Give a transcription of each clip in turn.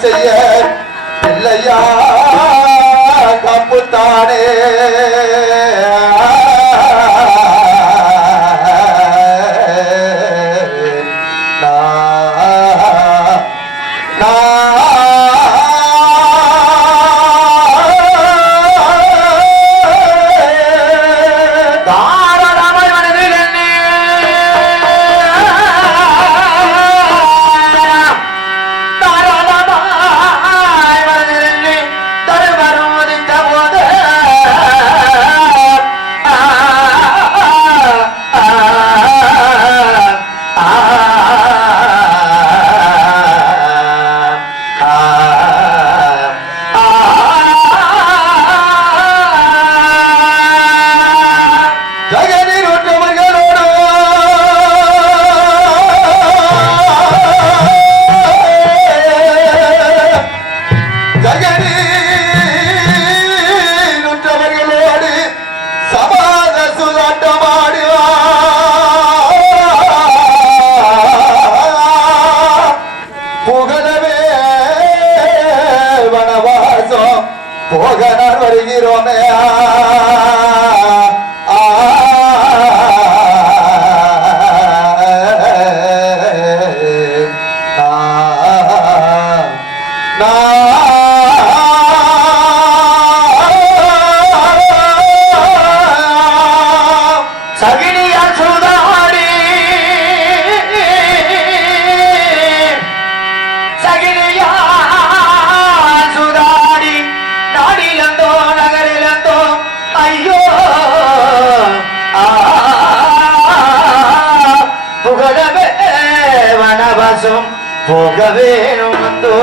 செய்ய இல்லையா கப்புத்தானே போகவே நோந்தோ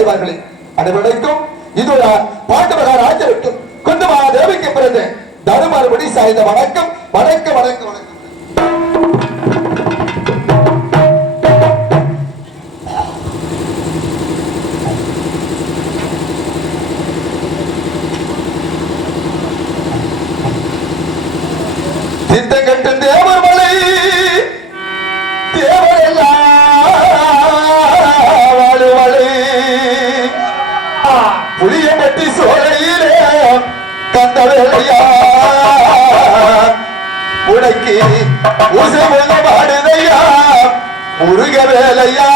தாய்மார்களே அனைவருக்கும் இது பாண்டவகா ராஜருக்கும் குந்தமா தேவிக்கு பிறந்த தருமபடி சாய்ந்த வணக்கம் வணக்கம் வணக்கம் வணக்கம். சித்தங்கட்டு தேவர் மலை புளியம்பட்டி சோலையிலே கந்த வேலையா உனக்கு உசை வெள்ள பாடுதையா முருக வேலையா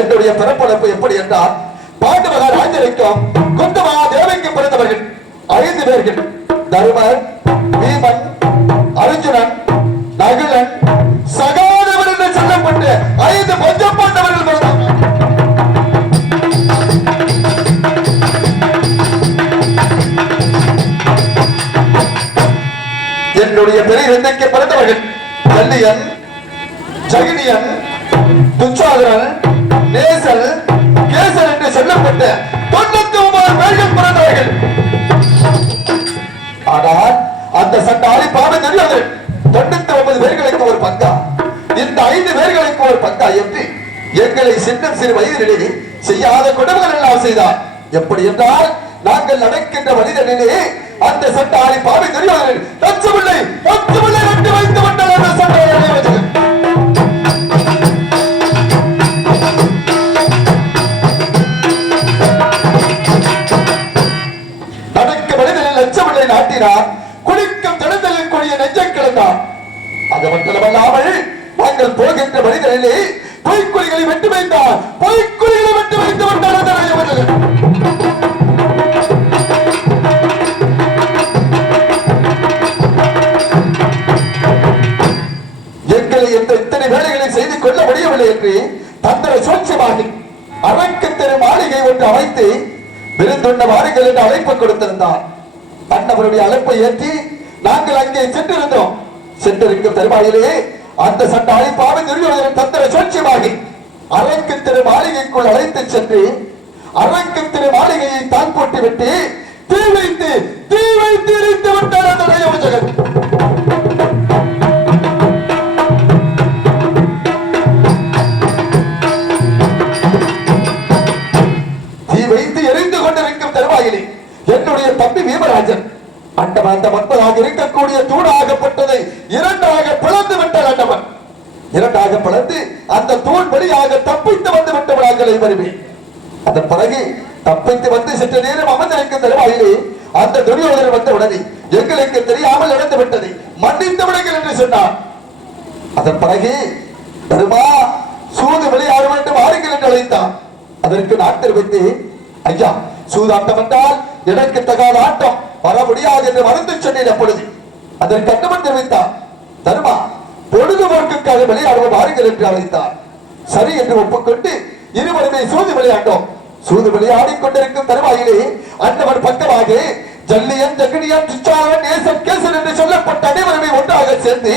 என்னுடைய பிறப்பளப்பு எப்படி என்றால் பாண்டவகா ராஜருக்கும் குந்தமா தேவிக்கு பிறந்தவர்கள் 5 பேர்கள் தருமர், பீமன், அர்ஜுனன், நகுலன், சகாதேவன் என்று சொல்லப்பட்ட 5 பஞ்சபாண்டவர்கள் பிறந்தார்கள். என்னுடைய பெரிய தந்தைக்கு பிறந்தவர்கள் கல்லியன், ஜகினியன், துச்சாதனன், நேசல், கேசல் என்று சொல்லப்பட்ட 99 பேர்கள் பிறந்தவர்கள். ஆனால் அந்த சண்டாளி பாவை தெரியாது 99 பேர்களுக்கு ஒரு பங்கா, இந்த 5 பேர்களுக்கு ஒரு பங்கா என்று எங்களை சின்னம் சிறு வயதிலே செய்யாத கொடுமைகள் எல்லாம் செய்தார். எப்படி என்றால் நாங்கள் நடக்கின்ற மனிதனிலே அந்த சண்டாளி பாவை தெரியாது தச்சமில்லை வெட்டி வைத்து விட்டார் அந்த சண்டாளி. நாட்டினார் குளிக்கும் தினந்தலில் கூடிய நெஞ்சம் கிளந்தார். அது மட்டுமல்லாமல் நாங்கள் போகின்ற மனிதனிலே பொய்க்குழிகளை வெட்டி வைத்தார். பொய்க்குழிகளை வெட்டி வைத்து விட்டார். கொள்ள முடியவில்லை என்று தந்திர சூழ்ச்சியாக அரக்கு தெரு மாளிகை ஒன்று அமைத்து விருந்துண்ண வாருங்கள் என்று அழைப்பு கொடுத்திருந்தார். அண்ணவருடைய அழைப்பை ஏற்றி நாங்கள் அங்கே சென்றிருந்தோம். சென்றிருக்கும் தருவாயிலே அந்த சண்டாளி பாவை துரியோதனன் தந்திர சூழ்ச்சியாக அரக்கு திரு மாளிகைக்குள் அழைத்து சென்று அரக்கு திரு மாளிகையை தான் போட்டுவிட்டு தீ வைத்து எரித்து விட்டார் அந்த நயவஞ்சகன். தீ வைத்து எரிந்து கொண்டிருக்கும் தருவாயிலே என்னுடைய தம்பி வீமராஜன் அண்டவன் அந்த மன்பதாக இருக்கக்கூடிய தூணாகப்பட்டதை இரண்டாக பிளந்து விட்டார். அண்டவன் இரண்டாக பிளந்து அந்த தூண் வழியாக தப்பித்து வந்து விட்டவர்களாக வருவேன். அதன் பிறகு தப்பித்து வந்து சற்று நேரம் அமர்ந்திருக்கும் தருவாயிலே அந்த துரியோதனன் வந்த உடனே எங்களுக்கு தெரியாமல் நடந்து விட்டது, மன்னித்து விடுங்கள் என்று சொன்னார். அதன் பிறகு தருமா சூது விளையாட வேண்டும் வாருங்கள் என்று அழைத்தார். அதற்கு நான் தெரிவித்து, ஐயா சூதாட்டம் என்றால் எனக்கு தகாத ஆட்டம் வர முடியாது என்று மறந்து சொன்னேன். அப்பொழுது அதற்கு அண்ணவன் தெரிவித்தார், தருமா பொழுதுபோக்குக்காக விளையாடுவோம் வாருங்கள் என்று அழைத்தார். சரி என்று ஒப்புக்கொண்டு இருவருமே சூது விளையாண்டோம். சூது விளையாடிக் கொண்டிருக்கும் தருவாயிலே அண்ணவன் பக்கமாக ஜல்லியன் ஜெகனியன் சிச்சாரன் நேசன் கேசன் என்று சொல்லப்பட்ட அனைவருமே ஒன்றாக சேர்ந்து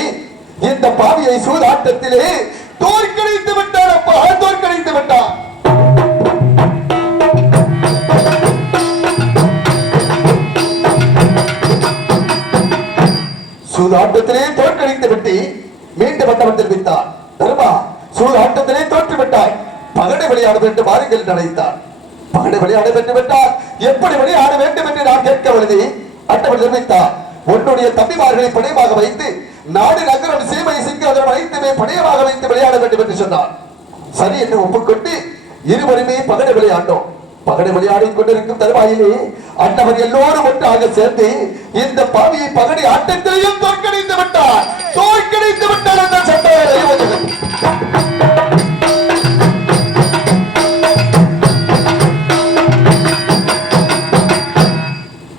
இந்த பாவியை சூதாட்டத்திலே தோற்கடித்து விட்டார். அப்பா தோற்கடித்து விட்டார். சூதாட்டத்திலே தோற்கடித்து விட்டு மீண்டும் வந்தவன் தெரிவித்தார், தருமா சூதாட்டத்திலே தோற்றுவிட்டாய், பகடை விளையாட வேண்டும் வாருங்கள் என்று அழைத்தார். பகடை விளையாட வேண்டும் என்றால் எப்படி விளையாட வேண்டும் என்று நான் கேட்கவில்லை. அட்டவன் தெரிவித்தார், உன்னுடைய தம்பிமார்களை பணையமாக வைத்து நாடு நகரம் சீமை சிங்காதனம் அனைத்துமே பணையமாக வைத்து விளையாட வேண்டும் என்று சொன்னார். சரி என்று ஒப்புக்கொண்டு இருவருமே பகடை விளையாண்டோம். பகடை விளையாடிக் கொண்டிருக்கும் தருவாயிலே அண்ணவர் எல்லோரும் ஒன்றாக சேர்ந்து இந்த பாவியை பகடை ஆட்டத்திலேயும் தோற்கடித்து விட்டார். தோற்கடித்து விட்டார் என்ற சட்டம்.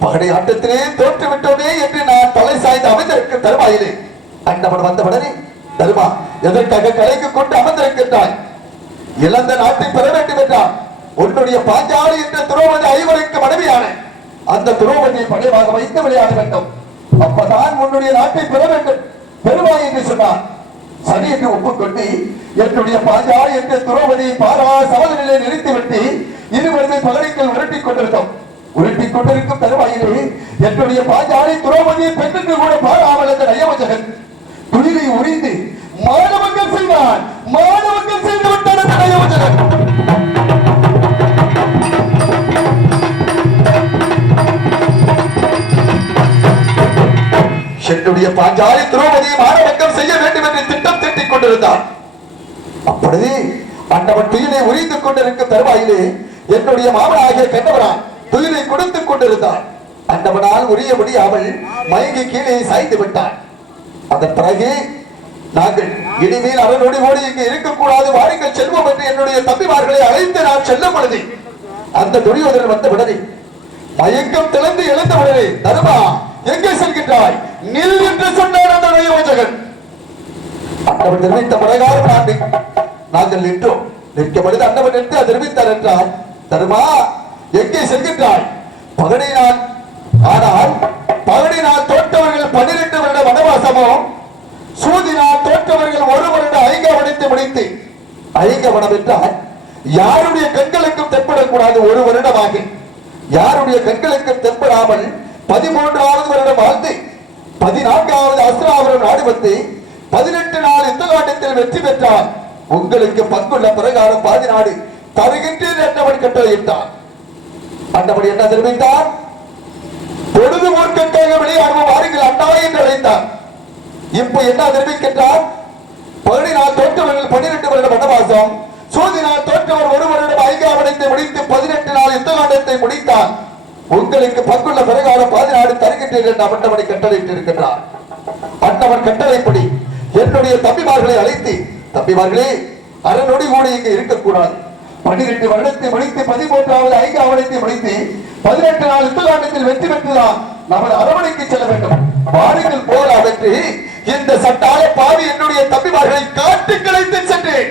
பகடை ஆட்டத்திலே தோற்று விட்டோமே என்று நான் தலை சாய்ந்து அமர்ந்திருக்கும் தருவாயிலே அண்ணவன் வந்தவுடனே, தருமா எதற்காக கலைக்கு கொண்டு அமர்ந்திருக்கின்றாய்? இழந்த நாட்டை பெற வேண்டும் என்றான். உன்னுடைய பாஞ்சாலி என்ற துரோபதி ஐவருக்கு மனைவியான அந்த துரோபதியை படையாக வைத்து விளையாட வேண்டும், அப்பதான் உன்னுடைய நாட்டை பெற வேண்டும் பெறுவாய் என்று சொன்னார். சரி என்று ஒப்புக்கொண்டு என்னுடைய பாஞ்சாலி என்ற துரோபதியை பாரா சமநிலையை நிறுத்திவிட்டு இருவருமே பகடைக்குள் உருட்டிக் கொண்டிருந்தோம். உருட்டிக் கொண்டிருக்கும் தருவாயிலே என்னுடைய பாஞ்சாலி துரோபதியை பெண்ணுக்கு கூட பாராமல் அந்த நயவஞ்சகன் துணிலை உரிந்து மாணவர்கள் செய்வான். மாணவர்கள் செய்து விட்டார் அந்த நயவஞ்சகன். என்னுடைய பாஞ்சாலி திரௌபதியை மானபங்கம் செய்ய வேண்டும் என்று திட்டம் தீட்டிக் கொண்டிருந்தார். அப்பொழுது அண்ணவன் துயிலை உரிந்து கொண்டிருக்கும் தருவாயிலே என்னுடைய மாமனாகிய கண்ணவரான் துயிலை கொடுத்துக் கொண்டிருந்தார். அண்ணவனால் உரிய முடியாமல் மயங்கி கீழே சாய்ந்து விட்டார். அதன் பிறகு நாங்கள் இனிமேல் அரணோடி ஓடி இங்கு இருக்கக்கூடாது வாருங்கள் செல்வோம் என்று என்னுடைய தம்பிமார்களை அழைத்து நான் செல்லும் பொழுது அந்த துரியோதனன் வந்த உடனே மயக்கம் திறந்து எழுந்த உடனே, தருமா எங்கே செல்கின்றாய்? நில் என்று சொன்னார் அந்த நயவஞ்சகன். அண்ணவன் தெரிவித்த பிரகாரம் நாங்கள் நின்றோம். நிற்கும் பொழுது அண்ணவன் நின்று தெரிவித்தார் என்றால், தருமா எங்கே செல்கின்றாய்? பகடினால். ஆனால் பகடினால் தோற்றவர்கள் 12 வருட வனவாசமோ, சூதினால் தோற்றவர்கள் 1 வருட ஐங்கவனத்தை முடித்து. ஐங்கவனம் என்றால் யாருடைய கண்களுக்கும் தென்படக்கூடாது. 1 வருடமாக யாருடைய கண்களுக்கும் தென்படாமல் 13வது வருடம் வாழ்ந்து 14வது அஸ்திராபுரம் நாடு வந்து 18 நாள் யுத்தகாண்டத்தில் வெற்றி பெற்றார். உங்களுக்கு பங்குள்ள பிரகாரம் பாதி நாடு தருகின்றேன் என்றவன் கட்டளையிட்டார். அண்டபடி என்ன தெரிவித்தார்? பொழுதுபோக்குக்காக விளையாடுவோம் வாருங்கள் அண்டா என்று அழைத்தார். இப்ப என்ன தெரிவிக்கின்றார்? 14 தோற்றவர்கள் 12 வருட வனவாசம், சூதினால் தோற்றவர் 1 வருடம் ஐங்காவனத்தை முடித்து 18 நாள் யுத்தகாண்டத்தை முடித்தார். உங்களுக்கு பங்குள்ள பிரகாரம் பாதி நாடு தருகின்றேன் என்று அண்டவனை கட்டளையிட்டு இருக்கின்றார். அண்டவன் கட்டளைப்படி என்னுடைய தம்பிமார்களை அழைத்து, தம்பிமார்களே அரணொடி கூட இங்கு இருக்கக்கூடாது. 12 வருடத்தை முடித்து 13வது ஐங்காவனத்தை முடித்து 18 நாள் யுத்தகாண்டத்தில் வெற்றி பெற்றுதான் நமது அரவணைக்கு செல்ல வேண்டும். வாருங்கள் போகலாம் என்று இந்த சட்டாள பாவி என்னுடைய தம்பிமார்களை காட்டுக்கு அழைத்து சென்றேன்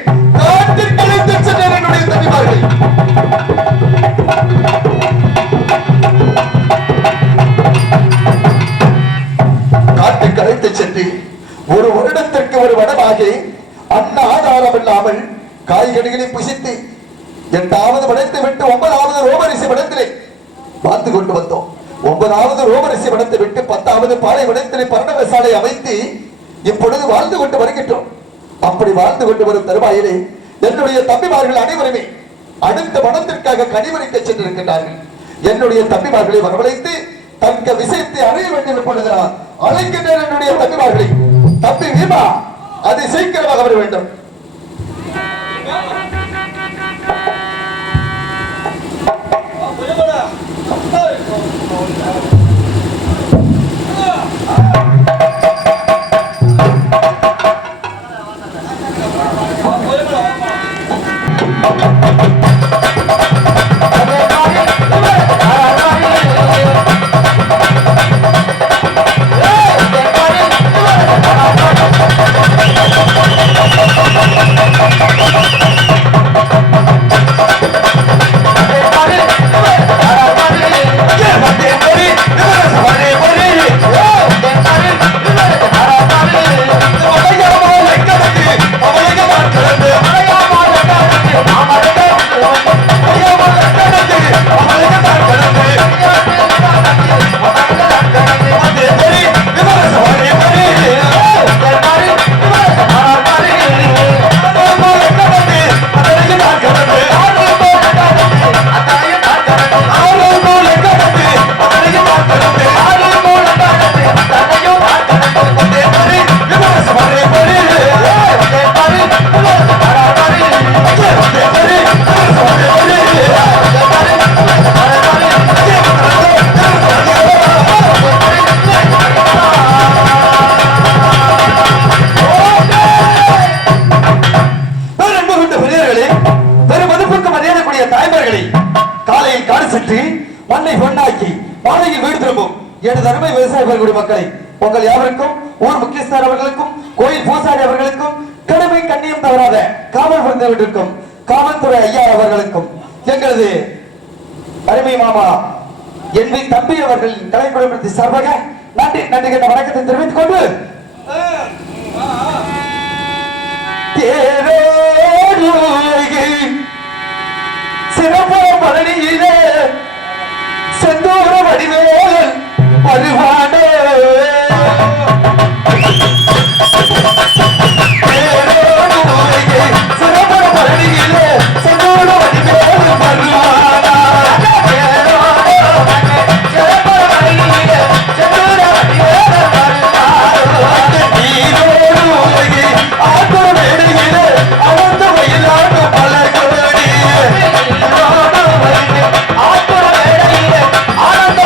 என்னுடைய தம்பிமார்களை. காட்டுக்கு அழைத்து சென்று ஒரு வருடத்திற்கு ஒரு வடமாக அன்ன ஆதாரம் இல்லாமல் காய்கறிகளை புசித்து 8வது வடத்தை விட்டு 9வது ரோமரிசி வடத்திலே வாழ்ந்து கொண்டு வந்தோம். 9வது ரோமரிசி வடத்தை விட்டு 10வது பாலை வடத்திலே பரணவ சாலை அமைத்து இப்பொழுது வாழ்ந்து கொண்டு வருகின்றோம். அப்படி வாழ்ந்து கொண்டு வரும் தருவாயிலே என்னுடைய தம்பிமார்கள் அனைவருமே அடுத்த வனத்திற்காக கனிவரிக்க சென்றிருக்கின்றார்கள். என்னுடைய தம்பிமார்களை வரவழைத்து தங்க விஷயத்தை அறிய வேண்டும் பொழுதுதான் அழைக்கின்றேன் என்னுடைய தம்பிமார்களை. தம்பி வீமா, அதை சீக்கிரமாக வர வேண்டும். மக்களை உங்கள் யாவருக்கும் ஊர் முக்கியஸ்தர் அவர்களுக்கும் கோயில் பூசாரி அவர்களுக்கும் கடமை கண்ணியம் தவறாத காவல் புரிந்தவர்களுக்கும் காவல்துறை ஐயா அவர்களுக்கும் எங்களது அருமை மாமா என் தம்பி அவர்களின் கலைக்குழுமத்தின் சார்பாக நன்றி நன்றி என்ற வணக்கத்தை தெரிவித்துக் கொண்டு சிறப்பு பழனியிலே செந்தூர வடிவேல் வருவானே சிறப்பு பழனியிலே செந்தூர வடிவேல் வருவானா ஆனந்த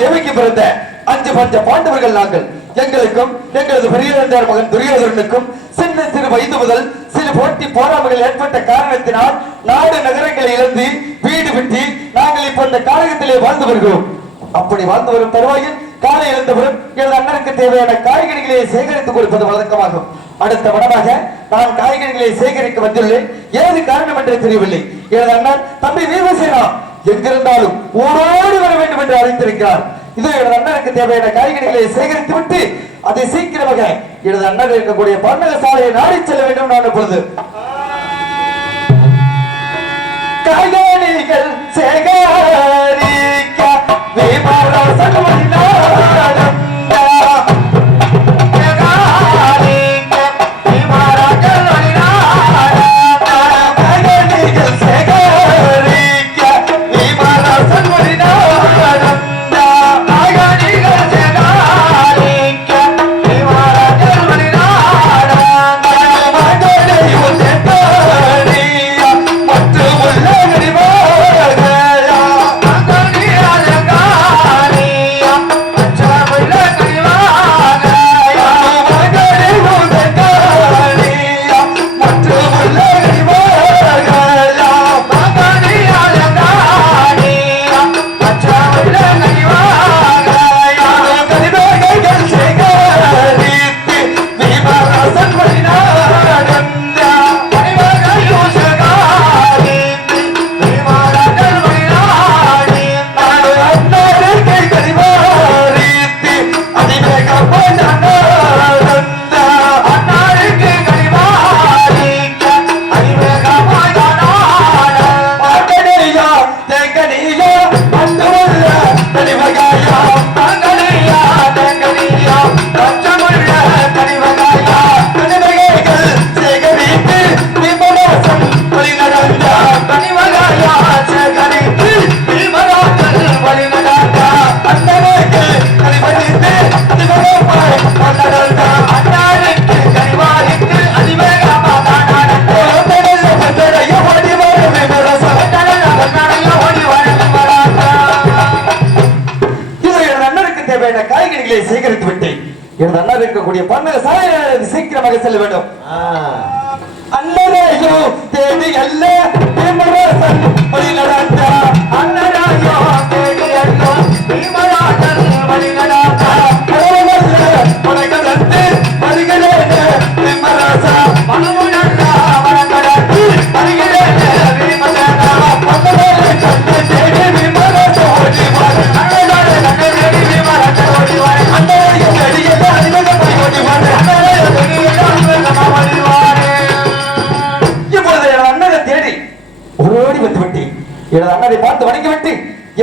தேவிக்கு பிறந்த 5 பஞ்ச பாண்டவர்கள் நாங்கள். எங்களுக்கும் எங்களது பெரியதந்தையார் மகன் துரியோதனனுக்கும் சின்ன சிறு வயது முதல் சில போட்டி போராமைகள் ஏற்பட்ட காரணத்தினால் நாடு நகரங்களை இழந்து வீடு விட்டு நாங்கள் இப்ப இந்த காலகத்திலே வாழ்ந்து வருகிறோம். அப்படி வாழ்ந்து வரும் தருவாயில் காலை எழுந்தவரும் எனது அண்ணனுக்கு தேவையான காய்கறிகளை சேகரித்துக் கொடுப்பது வழக்கமாகும். அடுத்த வடமாக நான் காய்கறிகளை சேகரிக்க வந்துள்ளேன். ஏது காரணம் என்று தெரியவில்லை. எனது அண்ணன் தம்பி வீரசேனா எங்கிருந்தாலும் ஓடோடி வர வேண்டும் என்று அழைத்திருக்கிறார். இது எனது அண்ணனுக்கு தேவையான காய்கறிகளை சேகரித்து விட்டு அதை சீக்கிரமாக எனது அண்ணன் இருக்கக்கூடிய பன்னக சாலையை நாடி செல்ல வேண்டும். நான் இப்பொழுது காய்கறிகள் சேகரிக்க விமர்சனம் சேகரித்து விட்டேன். எனது அண்ணன் இருக்கக்கூடிய பன்னக சாலையை சீக்கிரமாக செல்ல வேண்டும். அண்ணனையோ தேடி அல்ல விமர்சன் வழி நடந்த அண்ணனையோ தேடி அல்ல விமர்சன் வழி நடந்த உனக்கு வருகிறேன் விமர்சா மனமுனல்ல வரங்கடத்து வருகிறேன் விமர்சனா பன்னகலை கண்டு தேடி விமர்சா ஓடி வர அண்ணனை தேடி விமர்சா ஓடி வர அண்ணனை தேடி அண்ணனை ஓடி வர அண்ணனை தேடி அண்ணனை ஓடி வர. இப்பொழுது எனது அண்ணனை தேடி ஓடி வந்து விட்டு எனது அண்ணனை பார்த்து வணங்கிவிட்டு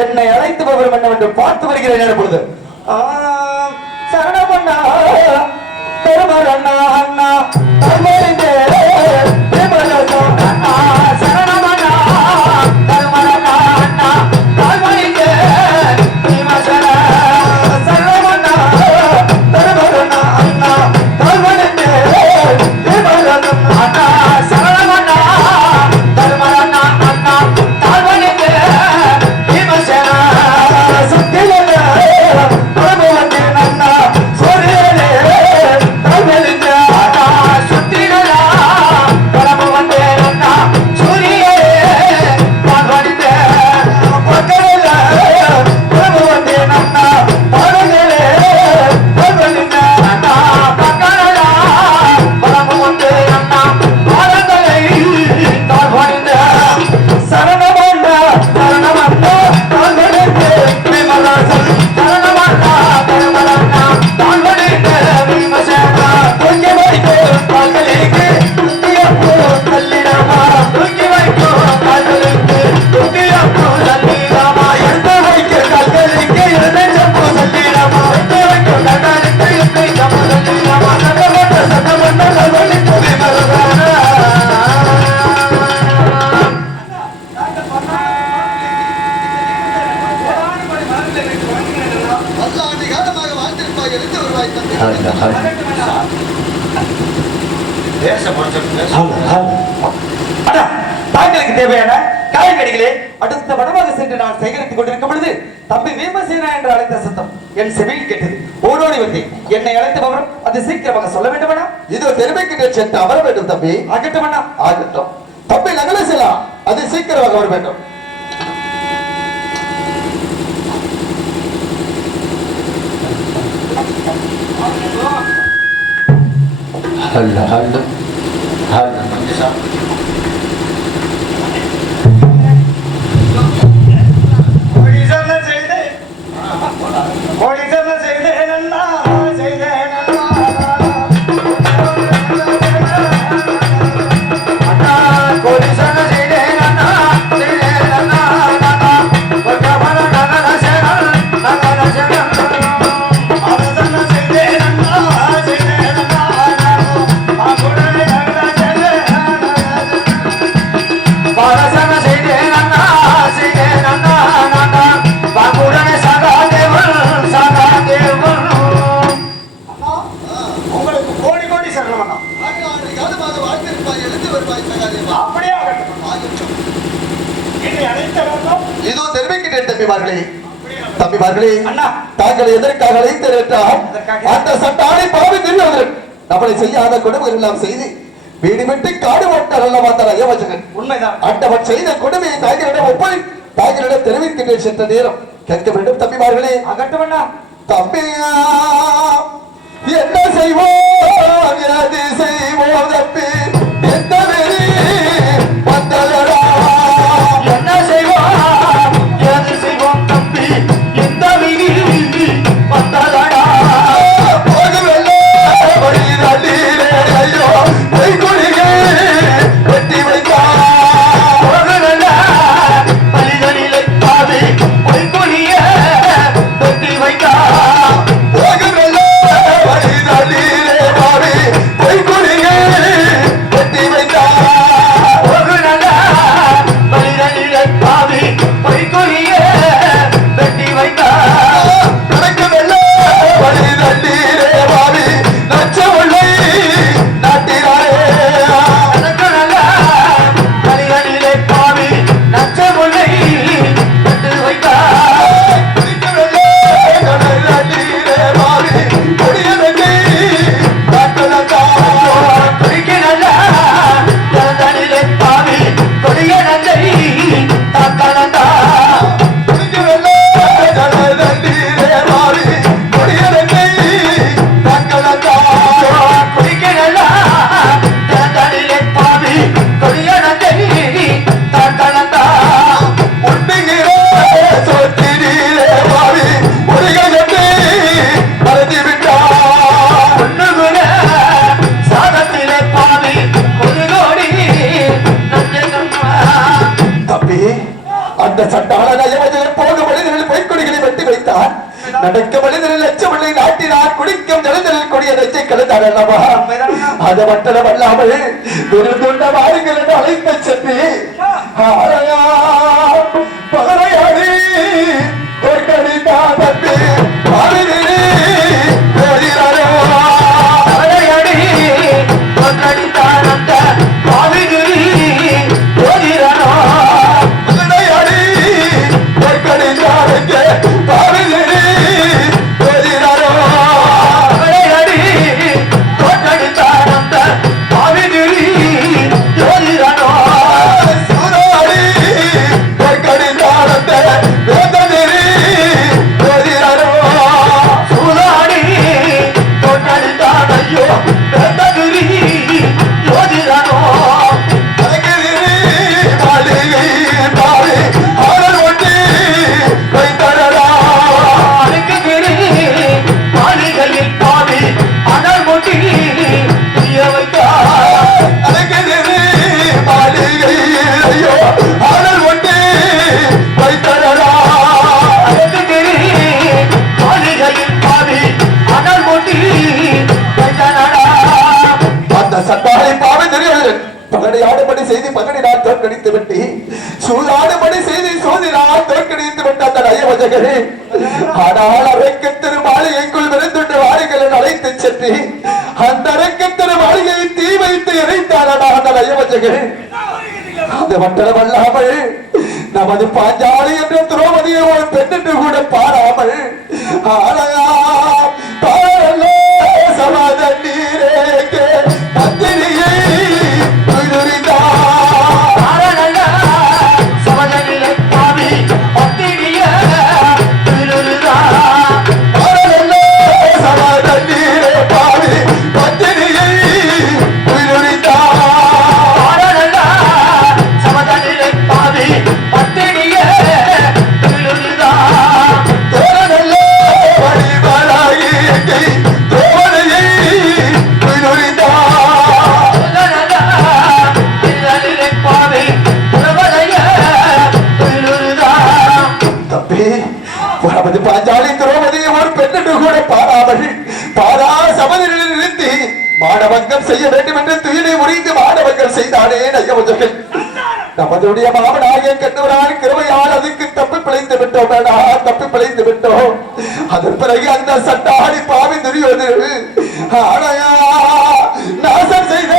என்னை அழைத்து போவரும் என்னவென்று பார்த்து வருகிறேன். எப்பொழுது சரணமண்ணா பெருமரண்ணா அண்ணா தர்மரிந்தே அண்ணா சரணமண்ணா தர்மரண்ணா அண்ணா தர்மரிந்தே சரணமண்ணா தர்மரண்ணா அண்ணா தர்மரிந்தே அண்ணா சரணமண்ணா தர்மரண்ணா அண்ணா தர்மரிந்தே சத்தியல பிரபுவந்தே அண்ணா சோரியலே தர்மரிந்தே அண்ணா சுத்திகல பிரபுவந்தே அண்ணா சூரியலே தர்மரிந்தே பக்கல பிரபுவந்தே அண்ணா தர்மரிந்தே தர்மரிந்தே அண்ணா பக்கல பிரபுவந்தே அண்ணா பாரதலை தர்மரிந்தே சரணமண்ணா சரணமண்ணா தர்மரிந்தே விமர்சன் சரணமண்ணா தர்மரண்ணா தர்மரிந்தே விமர்சனா தூக்கி வைக்கோ கால்களுக்கு துக்கியப்போ தள்ளிடமா தூக்கி வைக்கோ கால்களுக்கு துக்கியப்போ தள்ளிடமா எடுத்து வைக்க கால்களுக்கு இருந்த சப்போ தள்ளிடமா எடுத்து வைக்கோ கால்களுக்கு இருந்த சப்போ தள்ளிடமா சட்டமன்ற தர்மரிந்தே விமர்சனா. தாங்களுக்கு தேவையான காய்கறிகளை அடுத்த வடமாக சென்று நான் சேகரித்துக் கொண்டிருக்கும் பொழுது தம்பி பீமசேனா என்று அழைத்த சத்தம் என் செவியில் கேட்டது. ஓடோடி வந்தேன். என்னை அழைத்து விவரம் அது சீக்கிரமாக சொல்ல வேண்டுமண்ணா. இதோ தெரிவிக்கின்ற சென்று அமர வேண்டும் தம்பி. ஆகட்டும் அண்ணா. ஆகட்டும் தம்பி, நகலேசலா அது சீக்கிரமாக வர வேண்டும். ஹல்ல ஹல்ல ஹல்ல மஞ்சா தம்பிமார்களே, தாங்கள் எதற்காக அழைத்திருந்தால் அந்த சட்டாளி பாவி தெரிந்தவர்கள் நம்மளை செய்யாத கொடுமைகள் எல்லாம் செய்து வீடு விட்டு காடு ஓட்டார் அல்லவா அந்த அயோவஜகன். உண்மைதான். அண்டவன் செய்த கொடுமையை தாய்களிடம் ஒப்படை தாய்களிடம் தெரிவிக்கின்ற சென்ற நேரம் கேட்க வேண்டும். தம்பிமார்களே, அகட்டவண்ணா. தம்பியா என்ன செய்வோம் எது செய்வோம் தம்பி எந்த வெறி வந்தலடா. என்ன செய்வோம் எது செய்வோம் தம்பி இந்த விதி வந்தலடா. போகவில்லை வழிதள்ளீரே ஐயோ பொய்குழிகை வெட்டி வைத்தார். போகவில்லை வழிதலிலே பாவி பொய்குழிய வெட்டி வைத்தார். போகவில்லை வழிதள்ளீரே பாவி பொய்குழிகை வெட்டி வைத்தார். போகவில்லை வழிதலிலே பாவி பொய்குழிய வெட்டி வைத்தார். நடக்கவில்லை வழிதள்ளீரே பாவி நச்சமுல்லை நாட்டினாரே. நடக்கவில்லை வழிதலிலே பாவி நச்சமுல்லை வெட்டி வைத்தார். குடிக்கவில்லை வழிதள்ளீரே பாவி கொடியனத்தை காட்டுனதார். குறிக்கினல்ல தனிலே பாவி கொடிய நஞ்சை தாக்கணந்தா. குடிக்கவில்லை வழிதள்ளீரே பாவி கொடியனத்தை காட்டுனதார். குறிக்கினல்ல தனிலே பாவி கொடிய நஞ்சை தாக்கணந்தா. உண்மையிலே சொத்தினிலே பாவி முருகனத்தை மறந்து விட்டார். ஒண்ணுகுல சாதத்திலே பாவி ஒரு கோடி நஞ்சங்கம்மா. தம்பி, அந்த சட்டாள நயவஜகன் போக மனிதர்கள் பொய்க்கொடிகளை வெட்டி வைத்தார். நடக்க மனிதர்கள் லட்சமில்லை நாட்டினார். குடிக்கும் ஜலந்தரில் கொடிய நெச்சை கலந்தார் அல்லவா. அது மட்டும் அல்லாமல் விருதுண்ட வாருங்கள் என்று அழைத்து சென்று ஆரையா பகரையாடி ஒரு கடிதான் தம்பி பாவினே ஓடினாரோ. அலையடி கொன்றடித்தான் அந்த பாவிகிரி ஓதிரனோ. பகரையாடி ஒரு கடிதானுக்கு பாவினே ஓடினாரோ. அலையடி கொன்றடித்தான் அந்த பாவிகிரி ஓதிரனோ. சூராடி ஒரு கடிதானத்தை வேதனெறி ஓடினாரோ. சூதாடி கொன்றடித்தான் ஐயோ வெந்தகிரி ஓதிரனோ. அழகிரி மாளிகை பாவி ஆடல் ஒட்டி வைத்தரடா. அழுக்குகிரி மாளிகையில் பாவி அனல் முட்டி தீய வைத்தார். அழகிரி மாளிகை ஐயோ ஆடல் ஒட்டி வைத்தரடா. அழுக்குகிரி மாளிகையில் பாவி அனல் முட்டி வைத்தனடா. அந்த சட்டாளை பாவை தெரியாது. பகடை ஆடுபடி செய்தி பகடை நான் தோற்கடித்து விட்டு சூதாடுபடி செய்தி சூதி நான் தோற்கடித்து விட்ட அந்த நயவஜகரே. ஆனால் அரைக்கு திரு மாளிகைக்குள் விருந்துண்டு வாரிகள் அழைத்து சென்று அந்த அரைக்கு திரு மாளிகையை தீ வைத்து இறைத்தாரடா அந்த நயவஜகரே. அது மட்டுமல்லாமல் நமது பாஞ்சாலி என்ற திரௌபதியை ஒரு பெண் என்று கூட பாராமல் ஆலயா பாரலே சமாத நீரேக்கே பத்தினியை துயிலுரிந்தார். ஆரல்ல சமதனிலே பாவி பத்தினிய துயிலுரிந்தார். பாரலே சமாத நீரே பாவி பத்தினியை துயிலுரிந்தார். ஆரல்ல சமதனிலே பாவி பத்தினிய துயிலுரிந்தார். தோரணலே வழிவராகி எங்கை திரௌபதியை துயிலுரிந்தார். திரளிலே பாவி பிரபலைய துயிலுரிந்தார். தம்பி நமது பாஞ்சாலி திரௌபதியை ஒரு பெண் என்று கூட பாராமல் பாரா சமநிலையில் நிறுத்தி மானவங்கம் செய்ய வேண்டும் என்று துயிலை உரிந்து மானவங்கம் செய்தானே நயமுதகன். நமதுடைய மாமனாகிய கண்ணவரான் கிருபையால் அதுக்கு தப்பி பிழைத்து விட்டோம் வேடா, தப்பி பிழைத்து விட்டோம். அதன் பிறகு அந்த சட்டாடி பாவி துரியோதனு ஆடையா நாசம் செய்த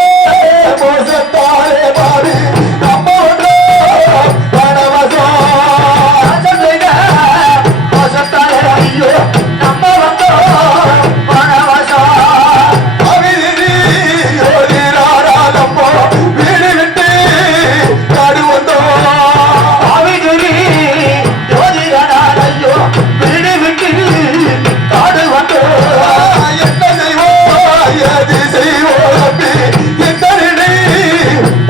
மோசத்தாலே பாவி நம்ம ஒன்றோ பணவசம். ஐயோ நம்ம வந்தோம் பணவசம். அவிதி யோதிராராதப்போ வீடு விட்டு காடு வந்தோம். அவிதுரி ஜோதிடனாரையோ வீடு விட்டு காடு வந்தோம். என்ன செய்வோம் எது செய்வோம் அப்படி எத்தனை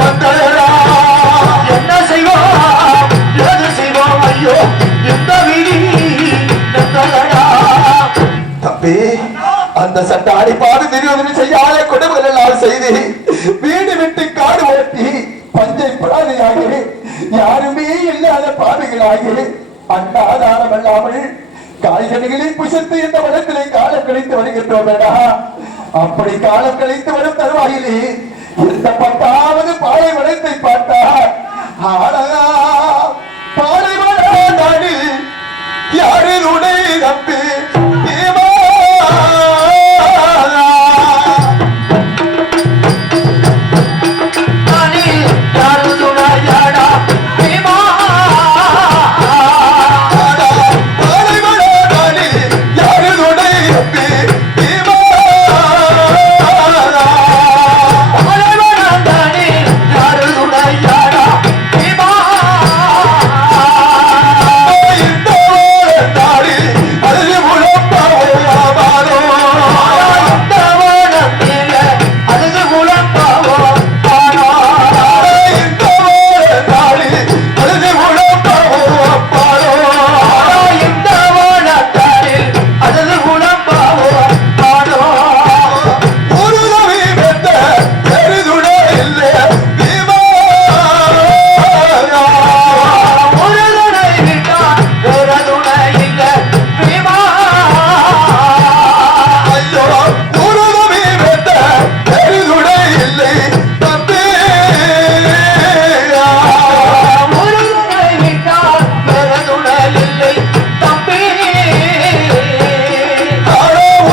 வந்தடா. என்ன செய்வோம் ஏது செய்வோம் ஐயோ இந்த விதி நின்றதடா. தம்பி அந்த சட்டாடி பாவி துரியோதனை செய்யாத கொடுமைகள் எல்லாம் செய்து வீடு விட்டு காடு ஓட்டி பஞ்சை பிராணியாகி யாருமே இல்லாத பாவிகளாகி அன்னாதாரம் அல்லாமல் காய்கனிகளை புசித்து இந்த வனத்திலே காலம் கழித்து வருகின்றோம் வேடா. அப்படி காலம் கழித்து வரும் தருவாயிலே இந்த 10வது பாலைவனத்தை பார்த்தார். ஆடா பாலைவன நாடு யாருடைய தம்பி நானே யாரு துணையாடா பீமா. பலவனாந்தானே யாரு துணையாடா பீமா. அழுது குழப்பாவோ பானோ. இந்த வானத்தாரில் அழுது குழப்பாவோ பானோ. ஒரு துணை விட்டால் ஒரு துணை இல்ல பீமா. ஒரு துணை விட்டால் வேறு துணை இல்லை தம்பி.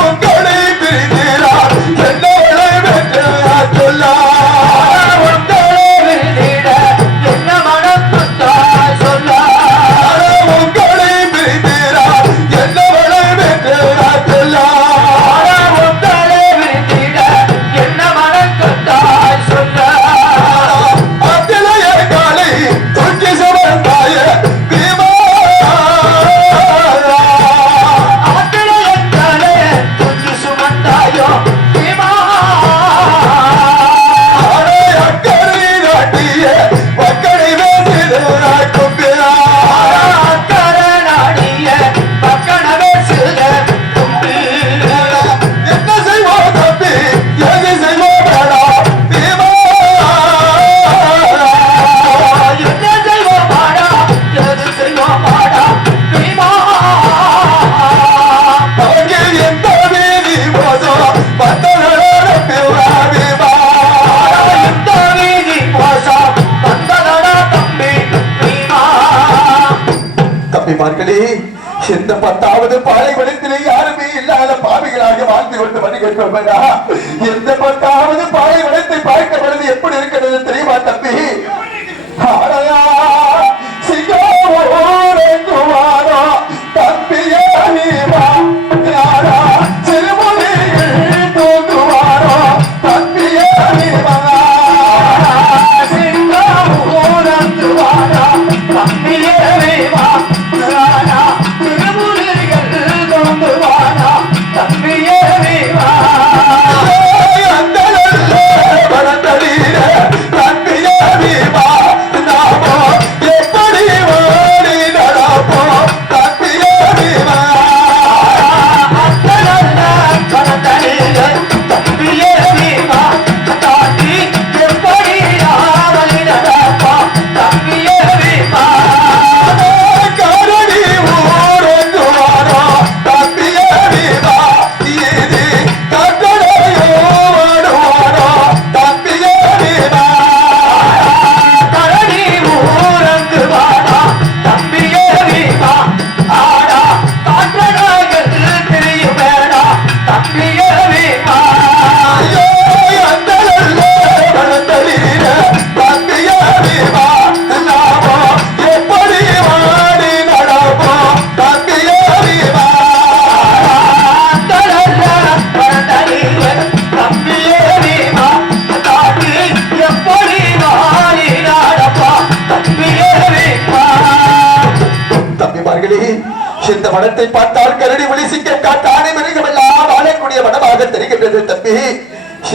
உங்களை விட என்ன மனத்துத்தாய் சொல்ல. உங்களை விட என்ன மனத்துத்தாய் சொல்ல. ஆத்திரையத்தாலே தூக்கி சுமந்தாயோ பீமா. அக்கறை நாடிய பக்கணவே சில தும்பி. என்ன செய்வோம் தம்பி எது செய்வோம் வேடா பீமா. என்ன செய்வோம் மாடா எது செய்வோம் மாடா பீமா. அவங்க எந்த வீதி மோசம் வந்தவரோட பீமா. இந்த வீதி மோசம் வந்ததடா தம்பி பீமா. தம்பிமார்களே இந்த 10வது பாலைவனத்திலே யாருமே இல்லாத பாவிகளாக வாழ்ந்து கொண்டு வருகின்றோம். இந்த 10வது பாலைவனத்தை பார்க்க பொழுது எப்படி இருக்கிறது தெரியுமா தம்பி? ஆடையா சிங்கம் ஊரெங்குவாரோ தம்பியே நீ வா யாரா சிறுமுனையில் தூங்குவாரோ தம்பியே நீ வா சிங்கம் ஊரங்குவாரோ தம்பியே நீ வா யாரா திருமுறைகள் தோன்றுவாரோ தம்பியே நீ வா இந்த மனத்தை பார்த்தால் கரடி ஒளி சிங்கம் காட்டானை மிருகம் எல்லாம் வாழக்கூடிய மனமாக தெரிகின்றது தம்பி.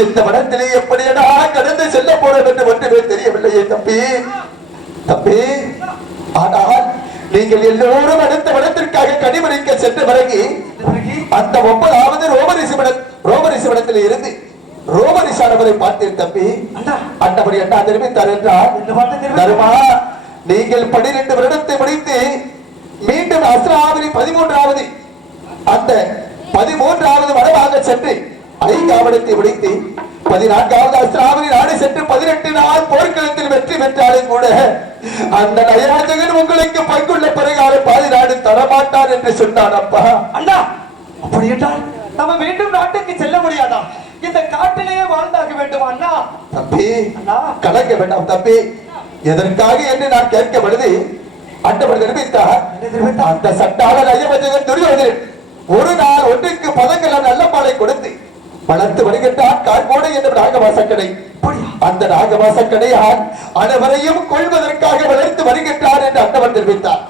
இந்த மனத்திலே எப்படியடா கடந்து செல்ல போறோம் என்று ஒன்றுமே தெரியவில்லையே தம்பி. தம்பி, ஆனால் நீங்கள் எல்லோரும் அடுத்த மனத்திற்காக கனிமறிக்க சென்று பிறகு அந்த 9வது ரோமரிசிவனத்தில் இருந்து ரோமரிசானவரை பார்த்தேன் தம்பி. அண்டபடி என்ன தெரிவித்தார் என்றால், தருமா, நீங்கள் 12 வருடத்தை முடித்து மீண்டும் அஸ்ராவதி 13வது அந்த 13வது வடமாக சென்று ஐங்காவனத்தை முடித்து 14வது அஸ்ராவதி நாடு சென்று 18 நாள் போர்க்களத்தில் வெற்றி பெற்றாலும் கூட அந்த நயராஜகன் உங்களுக்கு பங்குள்ள பிரகாரம் பாதி நாடு தரமாட்டார் என்று சொன்னான். அப்பா அண்ணா, அப்படி என்றால் நம்ம மீண்டும் நாட்டுக்கு செல்ல முடியாதா? இந்த காட்டிலேயே வாழ்ந்தாக வேண்டும் அண்ணா. தம்பி, கலங்க வேண்டாம் தம்பி. எதற்காக என்று நான் கேட்க பொழுது அண்டவர் தெரிவித்தார், அந்த சட்டாளர் ஐயவஜகன் துரியோதனன் ஒரு நாள் ஒன்றுக்கு பதங்களால் நல்ல பாலை கொடுத்து வளர்த்து வருகின்றார் கார்கோடை என்ற நாகவாசக்கடை. அந்த நாகவாசக்கடையால் அனைவரையும் கொள்வதற்காக வளர்த்து வருகின்றார் என்று அண்டவர் தெரிவித்தார்.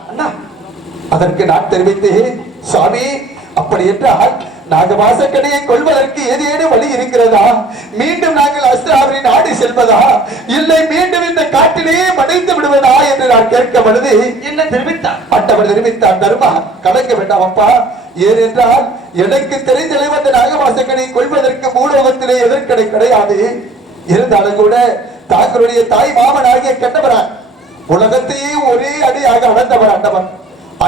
அதற்கு நான் தெரிவித்தேன், சுவாமி, அப்படி என்றால் நாகவாசக்கடையை கொள்வதற்கு ஏதேனும் வழி இருக்கிறதா? மீண்டும் நாங்கள் அஸ்திராவரி நாடு செல்வதா, இல்லை மீண்டும் இந்த காட்டிலேயே மடைந்து விடுவதா என்று நான் கேட்க பொழுது என்ன தெரிவித்தார்? அட்டவர் தெரிவித்தார், தர்மா, கலங்க வேண்டாம் அப்பா. ஏனென்றால் எனக்கு தெரிந்த அந்த நாகவாசக்கடையை கொள்வதற்கு பூலோகத்திலே எதிர்க்கடை கிடையாது. இருந்தாலும் கூட தாங்களுடைய தாய் மாமன் ஆகிய கண்டவரா உலகத்தையே ஒரே அடியாக அளந்தவர் அண்டவர்.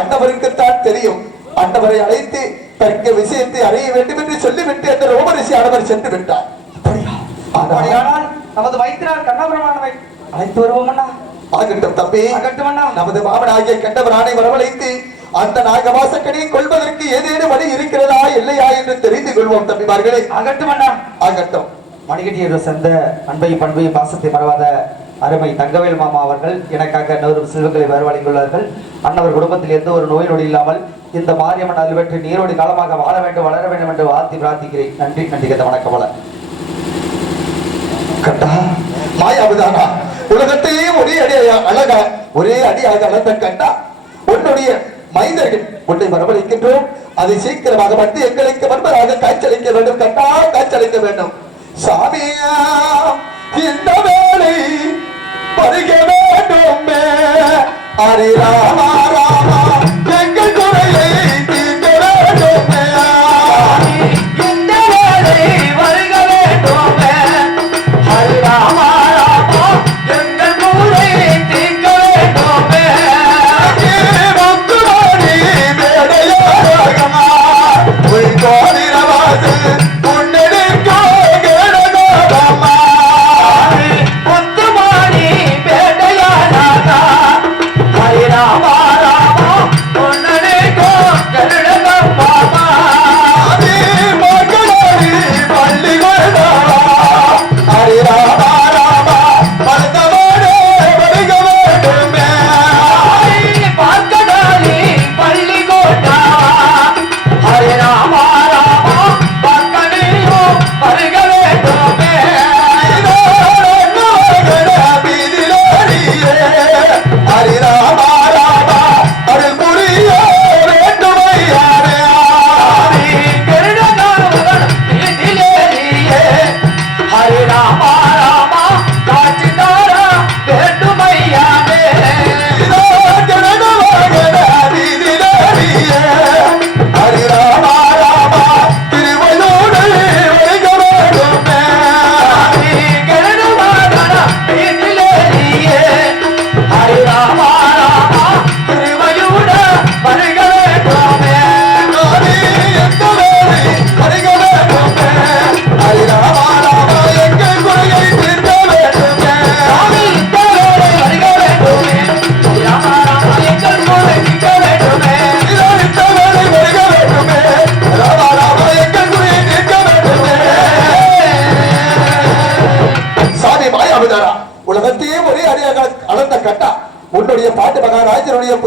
அண்டவருக்குத்தான் தெரியும். அண்டவரை அழைத்து தக்க விஷயத்தை அறிய வேண்டும் என்று சொல்லிவிட்டு அந்த ரோமரிஷி ஆனவர் சென்று விட்டார். அப்படியானால் நமது வைத்தியர் கண்ணபுரமானவை அழைத்து வருவோம் அண்ணா. ஆகட்டும் தம்பி, ஆகட்டும் அண்ணா. நமது மாமனாகிய கண்டவரானை வரவழைத்து அந்த நாகவாசக்கடியை கொள்வதற்கு ஏதேனும் வழி இருக்கிறதா இல்லையா என்று தெரிந்து கொள்வோம் தம்பிமார்களே. ஆகட்டும் அண்ணா. ஆகட்டும். மணிகட்டியர் சேர்ந்த அன்பையும் பண்பையும் பாசத்தை மறவாத அருமை தங்கவேல் மாமா அவர்கள் எனக்காக 100 செல்வங்களை வரவழைத்துள்ளார்கள். அன்னவர் குடும்பத்தில் எந்த ஒரு நோய் நொடி இல்லாமல் இந்த மாரியம்மன் அல்வெற்றி நீரோடி காலமாக வாழ வேண்டும், வளர வேண்டும் என்று வாழ்த்தி பிரார்த்திக்கிறேன். நன்றி. நன்றி கத்த வணக்கம். வள கண்டா மாயாவதானா உலகத்தையே ஒரே அடியாக அளந்த கண்டா உன்னுடைய மைந்தர்கள் உன்னை வரவழைக்கின்றோம். அதை சீக்கிரமாக வந்து எங்களுக்கு வருவதாக காய்ச்சலிக்க வேண்டும். கண்டா, காய்ச்சலிக்க வேண்டும். சாமியா, இந்த வேலை பருக வேண்டும். ஹரி ராமா ராமா, எங்கள் குறையை தீர்க்க வேண்டும். இந்த வேலை வருக வேண்டும். ஹரி ராமா ராமா, எங்கள் குறையை தீர்க்க வேண்டும். முத்துவாணி மேடையாரகமா உன் கோரிரவாது உன்னெடுக்கோ கேடகோடமா. முத்துமாணி பேட்டையானாதா ஹரி ராமா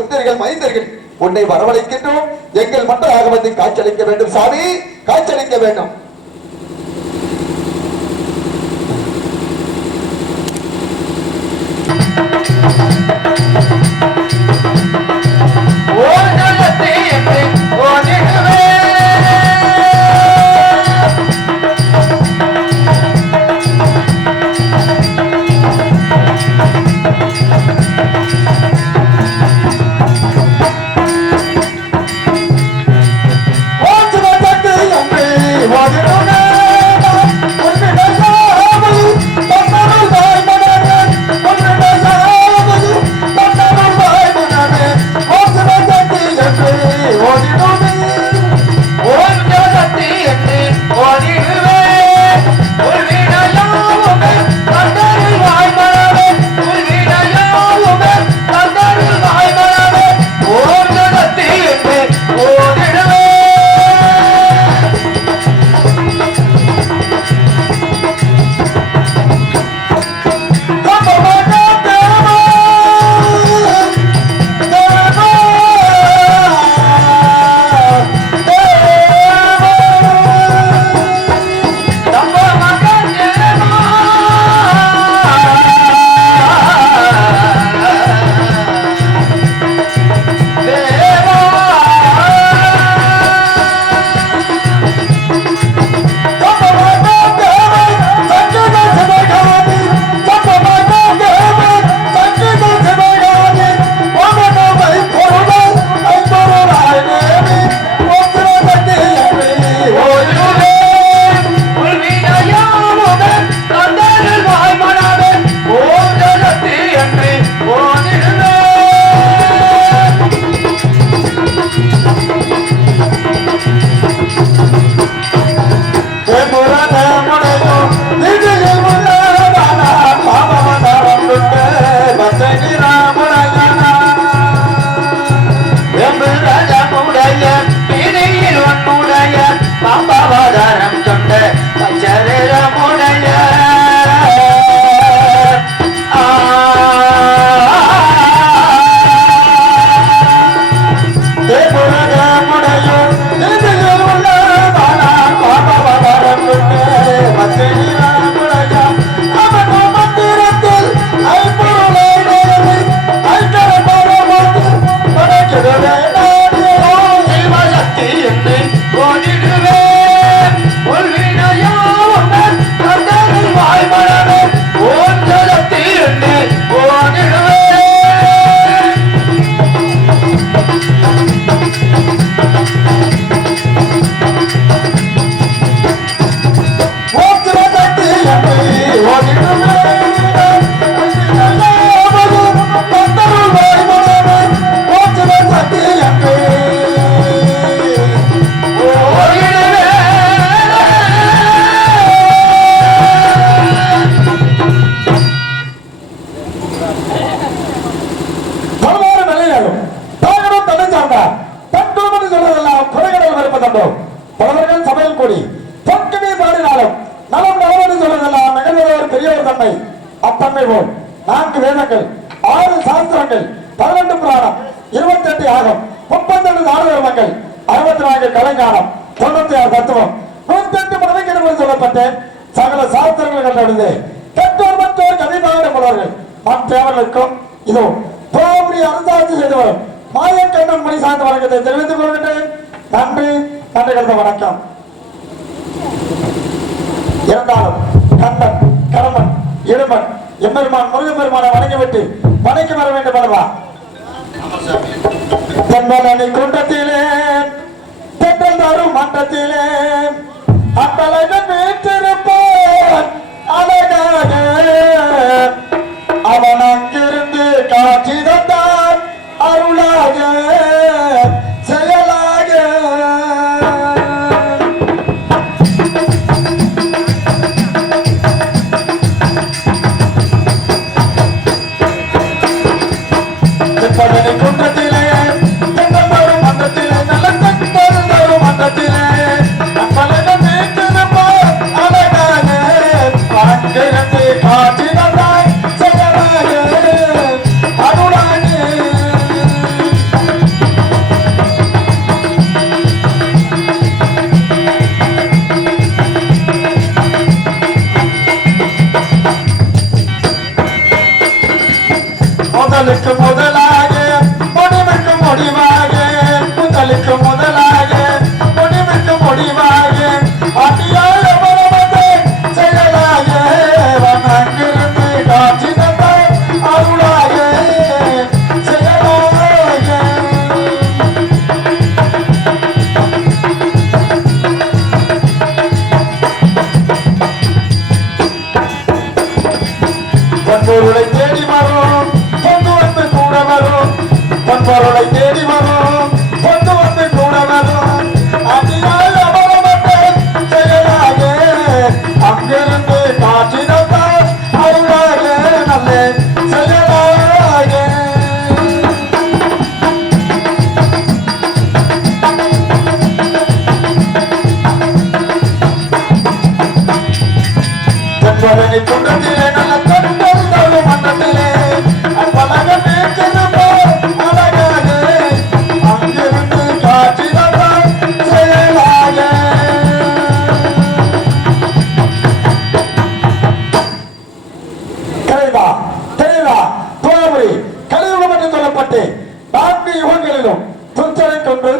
புத்திரர்கள் மைந்தர்கள் உன்னை வரவழைக்கின்றோம். எங்கள் மன்னராக வந்து காட்சியளிக்க வேண்டும் சாமி, காட்சியளிக்க வேண்டும். சகல சாஸ்திரங்கள் கண்டறிந்து கற்றோர் மற்றோர் கதை பாட புலவர்கள் மற்றவர்களுக்கும் இதோ தோபுரி அரசாட்சி செய்து வரும் மாயக்கண்ணன் மணி சார்ந்த வணக்கத்தை தெரிவித்துக் கொள்கின்றேன். நன்றி, நன்றி கலந்த வணக்கம். இருந்தாலும் கண்ணன், கடமன், இடுமன், எம்பெருமான் முருகப்பெருமானை வணங்கிவிட்டு வணங்கி வர வேண்டும் அல்லவா? தென்மலனி குன்றத்திலே தென்றல் தரும் மன்றத்திலே அத்தலைவன் வீற்றிருப்பான் அழகாக அவன் அங்கிருந்து காட்சி தந்தான் அருளாக செயலாக. குன்றத்திலே தென்றல் தரும் மன்றத்திலே நல்ல தென்றல் தரும் மன்றத்திலே முதலுக்கு முதலாக முடிவுக்கு முடிவாக முதலுக்கு முதலாக முடிவுக்கு முடிவாக அடியால் அமரவதை செயலாக அங்கிருந்து காட்சி தந்த அருளாக செயலாக பொன்பொருளை தேடி வரும் பொந்து வந்து கூட வரும் பொன்பொருளை தேடி வரும் பொந்து வந்து கூட வரும் அதிகால் அமரவத்தை செயலாக அங்கிருந்து காட்சி தந்தார் அருளாக நல்ல செயலாக தென்பதனை குன்றத்திலே நல்ல தொண்டல் தரும் மன்றத்திலே அன்பழக பேச்சிருப்போ அழகாக அங்கிருந்து காட்சி தந்தார் செயலாக கலைவா தெளிவா தோழபுரி கலியுகம் என்று சொல்லப்பட்டு 4 யுகங்களிலும் துஞ்சரை கொண்டு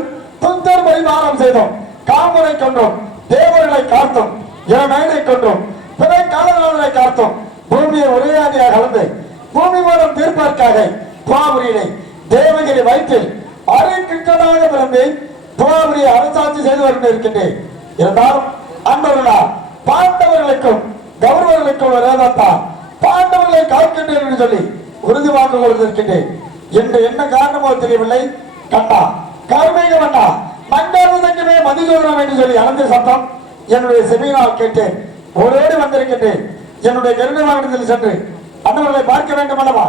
துஞ்சர் பரிமாறம் செய்தோம் காமரை கொண்டோம் தேவர்களை காத்தோம் இளமையை கொண்டோம் பிற காலங்களை காத்தோம் பூமியை உரையாடியாக கலந்து பூமி மூலம் தீர்ப்பதற்காக துவாபுரியிலே தேவகிரி வயிற்றில் அரை கிருஷ்ணனாக பிறந்து துவாபுரியை அரசாட்சி செய்து கொண்டு இருக்கின்றேன். இருந்தாலும் அன்பர்களா பாண்டவர்களுக்கும் கௌரவர்களுக்கும் விரோதத்தா பாண்டவர்களை காக்கின்றேன் என்று சொல்லி உறுதி வாக்கு கொடுத்திருக்கின்றேன். என்று என்ன காரணமோ தெரியவில்லை. கண்டா கார்மீக வண்ணா மண்டாரதங்கமே மதிசூதனம் என்று சொல்லி அனந்த சத்தம் என்னுடைய செவியினால் கேட்டேன். ஓடோடி வந்திருக்கின்றேன். என்னுடைய கருணை வாகனத்தில் சென்று அண்ணவர்களை பார்க்க வேண்டும் அல்லவா?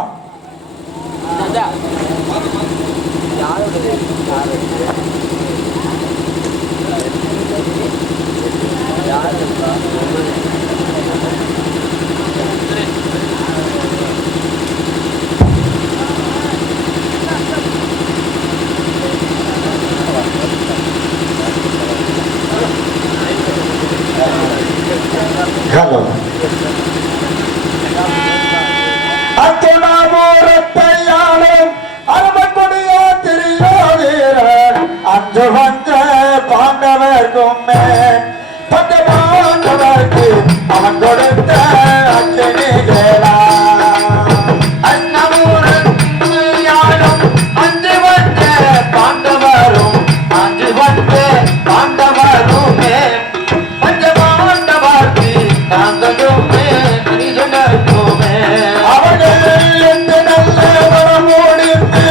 ஹலோ அத்துணாமூரத்தையாளும் அரவக்குடியா திரியோதீரன் அஞ்சு வந்த பாண்டவர்க்கும் பஞ்ச பாண்டவர்க்கு அவன் கொடுத்த அச்சனிகளா அன்னமூரத்தையாளும் அஞ்சு வந்த பாண்டவரும் அஞ்சு வந்த பாண்டவருமே பஞ்சபாண்டவார்த்தி நாங்களுமே மனிதனருக்குமே அவர்கள் என்று நல்ல வரமோடித்து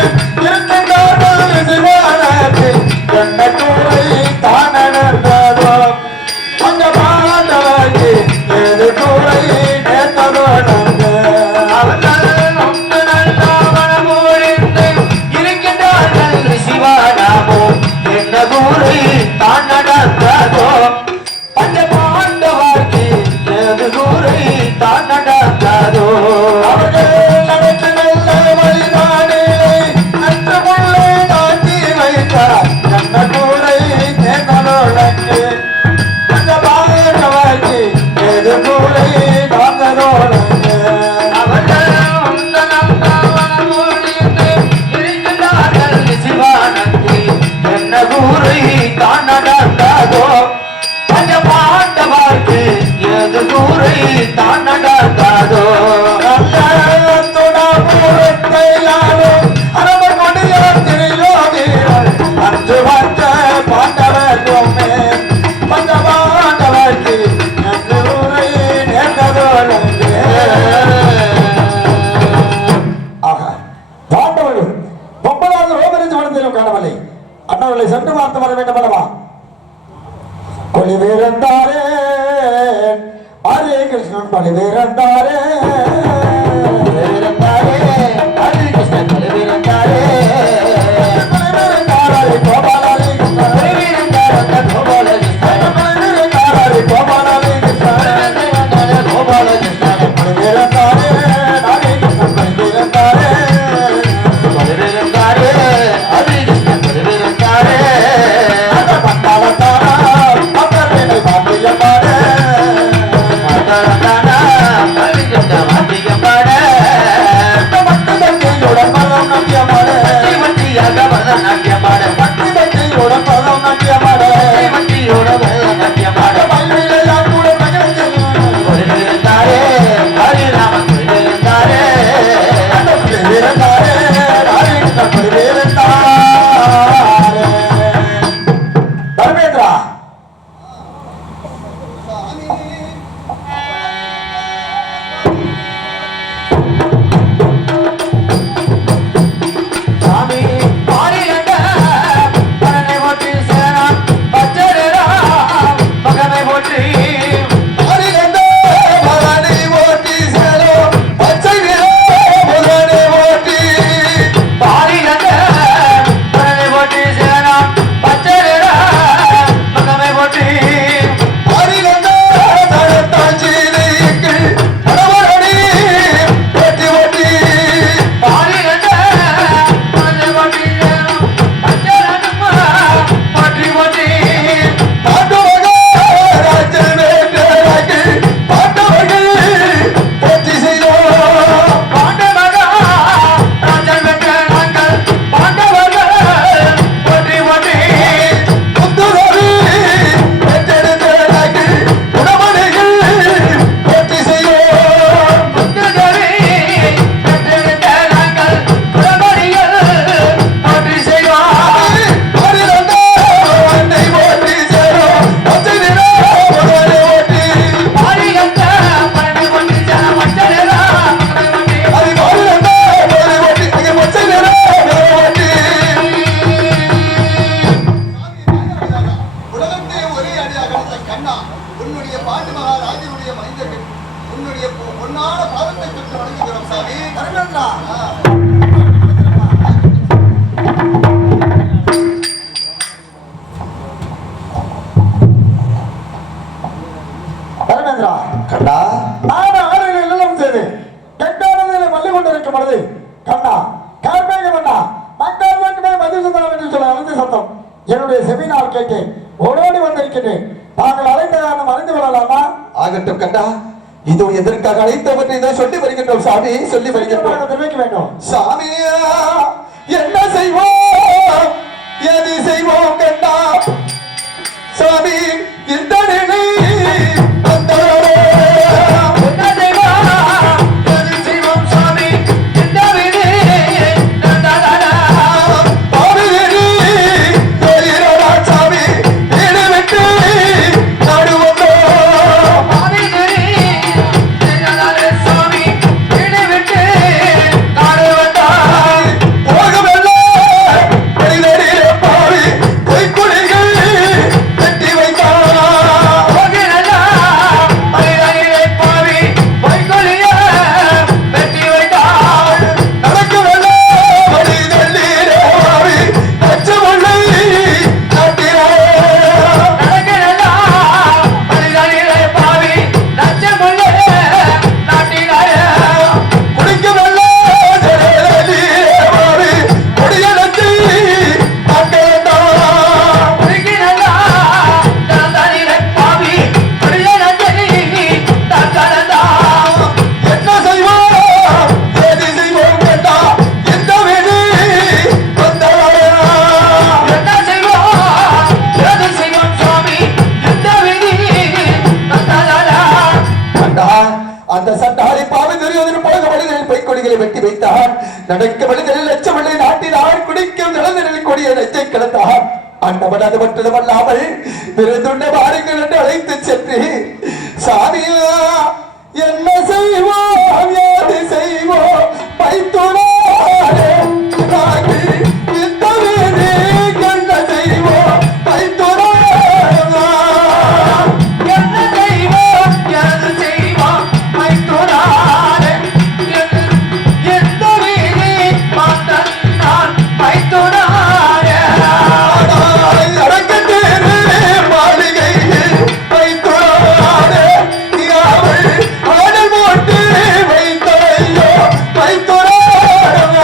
இருக்கின்றார்கள் சிவானத்தில் என்ன கூரை தானோ அந்த பாண்டவர்க்கு ஏது கூரை நேத்ததோடு அவர்கள் ஒன்று நல்ல மனமோடித்து இருக்கின்றார்கள் சிவானாமோ என்ன கூரை தான் நடந்ததோ பஞ்ச பாண்டவார்க்கு ஏது கூரை தான் நடந்ததோ அவர்கள் நமக்கு நல்ல வழிபாடு அன்று உள்ளே தாக்கி வைத்தார் என்ன கூரை நேத்ததோடு அந்த பாண்டவர்க்கு ஏது கூரை தாங்கதோடு அவர்கள் ஒன்று நல்ல மனமோடித்து இருக்கின்றார்கள் சிவானத்தில் என்ன கூரை தான் நடந்ததோ பஞ்ச பாண்டவார்க்கு ஏது கூரை தான் நடந்ததோ அன்று வந்த பாண்டவர்க்குமே பஞ்ச பாண்டவர்க்கு என்று உரை நேர்ந்ததோடு ஆகா பாண்டவர்கள் 9வது ரோமரிச்சு வளர்ந்திலும் காணவில்லை. அண்ணவர்களை சென்று பார்த்து வர வேண்டும் அல்லவா? கொலிவேறந்தாரே ஹரே கிருஷ்ணன் கொலிவேறந்தாரே ஹரி கிருஷ்ணன் கொலிவீரந்தாரே கொலிவேறந்தாரே கோபாலரே கிருஷ்ணன் கொலிவீரந்தாரே கோபால கிருஷ்ணன் கொலிவேறந்தாரே கோபாலரே கிருஷ்ணன் கோபால கிருஷ்ணன் கொலிவேறந்தாரே ஹரே கிருஷ்ணன் கொலிவேறந்தாரே கொலிவீரந்தாரே ஹரி கிருஷ்ணன் கொலிவீரந்தாரே பட்டாளத்தாரா பக்கத்தினை பாண்டியம்பாரே ஹரி கிருஷ்ணன் வாத்தியம் பாட பட்டு தங்கையுடன் மல்ல நாட்டியமாட பட்டி பட்டியோட பதம் நாட்டியமாட மட்டியோட நாட்டியமாட பல்விளையாட்டோட மகிழ்ச்சி இருந்தாரே ஹரிராமன் இருந்தாரே இருந்தாரே ராஜேந்திர இருந்தாரே தர்மேந்திரா சாமி பாரிலண்ட பரனை போற்றி சேனான் பச்சரா மகனை போற்றி அரிகண்ட மகனை ஓட்டி சேரோ பச்சை நிற மகனை ஓட்டி பாரிலண்ட பரனை போற்றி சேனான் பச்சரா மகனை போற்றி அரிகண்ட தடத்தால் சீதைக்கு பரவரடி ஓட்டி ஓட்டி பாரிலண்ட பரனை போற்றி சேனான் பச்சரா போற்றி போற்றி பாண்டவர்கள் ராஜ்யம் வேட்டராகி பாண்டவர்கள் போற்றி செய்தோம் பாண்டவர்கள் ராஜன் வென்ற நாங்கள் பாண்டவர்கள் போற்றி போற்றி புத்துரவி பெற்றெடுத்தராகி குணமணிகள் போற்றி செய்தோம் புத்தகமே பெற்றெடுத்த நாங்கள் குலமணிகள் போற்றி செய்வோம் அரிகண்ட மகனை ஓட்டி சேரோ பச்சை நிற மகனை ஓட்டி பாரிகண்ட பரனை போற்றி சேனான் பச்சரா மகனை போற்றி அது பாருங்க மகனை ஓட்டி அங்கே பச்சை நிற மகனை ஓட்டி உலகத்தை ஒரே அடியாக அளித்த கண்ணா, உன்னுடைய பாண்டு மகாராஜனுடைய மைந்தர்கள் உன்னுடைய பொன்னான பாதத்தை பெற்று வணங்குகிறோம் சாமி. தர்மேந்திரா தர்மேந்திரா கண்ணா நான் ஆறில் இல்லம் செய்து கெட்டானதில் மல்லி கொண்டிருக்கும் பொழுது கண்ணா கார்மேக மன்னா மக்கள் மட்டுமே மதிய சுந்தரம் என்று சொல்ல அழைத்து சத்தம் என்னுடைய செமினார் கேட்டேன் ஓடோடி வந்திருக்கிறேன் தாங்கள் அழைத்த காரணம் அறிந்து கொள்ளலாமா ஆகட்டும் கண்ணா இதோ எதற்காக அழைத்தவற்றை இதை சொல்லி வருகின்றோம் சாமி சொல்லி வருகின்றோம் நிச்சயமாக தெரிவிக்க வேண்டும் சாமியா என்ன செய்வோம் எது செய்வோம் கண்ணா சாமி இந்த நிலை வந்தவரே. என்ன செய்வோம் எது செய்வோம் சாமி இந்த வீடு நந்தனாரா பாவியடி தெரிகிறதா சாமி வீடு விட்டு நாடு வந்தோம் பாவிகளே நந்தனாரே சாமி வீடு விட்டு நாடு வந்தார் போகமெல்லாம் மனிதரிலே பாவி பொய்க்குழிகள் கட்டி வைத்தார் போகிறதா மனிதனிலே பாவி பொய்கொலிய வெட்டி வைத்தார் நடக்குமெல்லாம் மனிதரிலே பாவி பச்சைமுல்லை நாட்டினார் நடக்கிறதா மனிதனிலே பாவி லட்சமுள்ளே நாட்டினாரே குடிக்குமெல்லாம் ஜனங்களிலே பாவி கொடியலத்தை நாட்டினார் குறுகினதா தனதனிலே பாவி குடியனத்தை தக்கனதா என்ன செய்வோம் எது செய்வோம் கேட்டா இந்த வீடு வந்தவரா என்ன செய்வோம் எது செய்வோம் சுவாமி இந்த விதி நந்தனாரா கண்டா அந்த சட்டாரி பாவி துரியோதன போக வழிகளில் பொய்க்கொடிகளை வெட்டி வைத்தார் நடக்க வழிகளில் லட்சமல்லை நாட்டினார் குடிக்கும் நிலநிலையில் கொடிய நெஞ்சை கிடந்தார் அண்டவன் அது மட்டுமல்லாமல் விருந்துண்ட வாருங்கள் என்று அழைத்து சென்று சாமியா என்ன செய்வோம் ஏது செய்வோம் பைத்துனாரே நாங்கள் இந்த வீடு என்ன செய்வோம் பைத்துனாரே என்ன செய்வோம் எது செய்வோம் மைத்துனாரே எந்த வீதி மாந்தன் நான் மைத்துனாரே அடக்கத்தேரு மாளிகையில் வைத்துறாரே அவள் ஆடல் போட்டு வைத்தரையோ வைத்துறாரா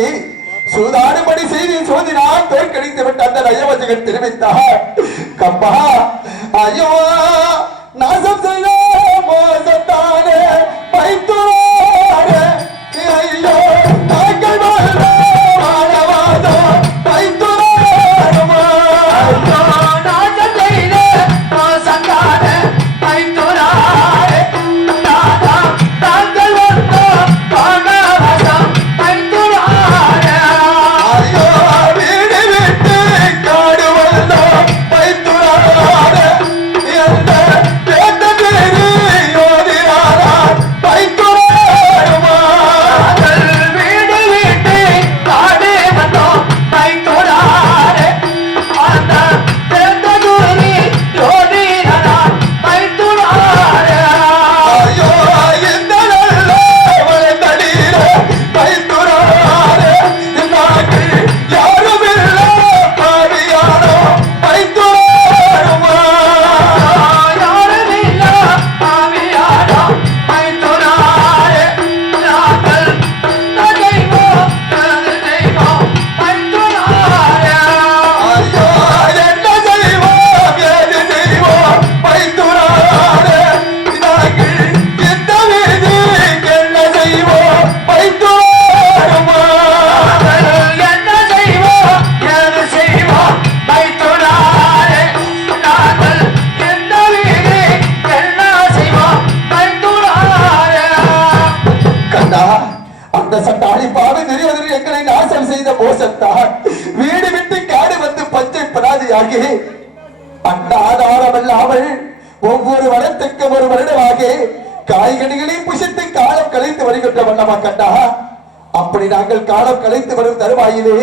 கட்டி சூதாடுபடி செய்தி சோதினால் தோற்கடித்து விட்ட அந்த நயவஞ்சகன் தெரிவித்தார். கம்பா, ஐயோ நாசம் செய்த மோசத்தானே பைத்துறாரே, ஐயோ தாங்கள் வாழ்ந்த வாழவாதோ பைத்துறாரமா, ஐயோ நாசம் செய்த மோசத்தானே பைத்துறாரே, தாதா தாங்கள் வந்த வாழவாதோ பைத்துறாரே, ஐயோ வீடு விட்டு காடு வந்தோ பைத்துறாரே, எந்த வேண்ட பேரு யோதிராரா பைத்துறாரமா, வீடு வீட்டு காடு வந்தோம் பைத்துறாரே, அந்த தேர்ந்தூரி யோதிரா பைத்துறாரே, ஐயோ இந்த நல்ல வளர்ந்தடியில பைத்துறாரே, நாக்கு யாருமில்ல பாவியானோ பைத்துறாரமா, யாருமில்ல பாவியாரோ பைத்துறாரே, நாங்கள் நகைவோம் பைத்துறாரே, ஐயோ என்ன செய்வோம் ஏது செய்வோம் பைத்துறாரே, நாக்கு இந்த வீதி என்ன செய்வோம் பைத்துறாரமா, என்ன செய்வோம் ஏது செய்வோம் பைத்துறாரே, நாங்கள் என்ன வீடு என்ன செய்வோம் பைத்துறாரே. கண்டா அந்த சட்டாளி பாவை தெரிவதில் எங்களை நாசம் செய்த மோசத்தான் வீடு விட்டு காடு வந்து பச்சை பிராதியாகி அந்த ஆதாரமல்லாமல் ஒவ்வொரு வருடத்துக்கும் ஒரு வருடமாக காய்கனிகளையும் புசித்து காலம் கழித்து வருகின்ற வண்ணமா கண்டா. அப்படி நாங்கள் காலம் கழித்து வரும் தருவாயிலே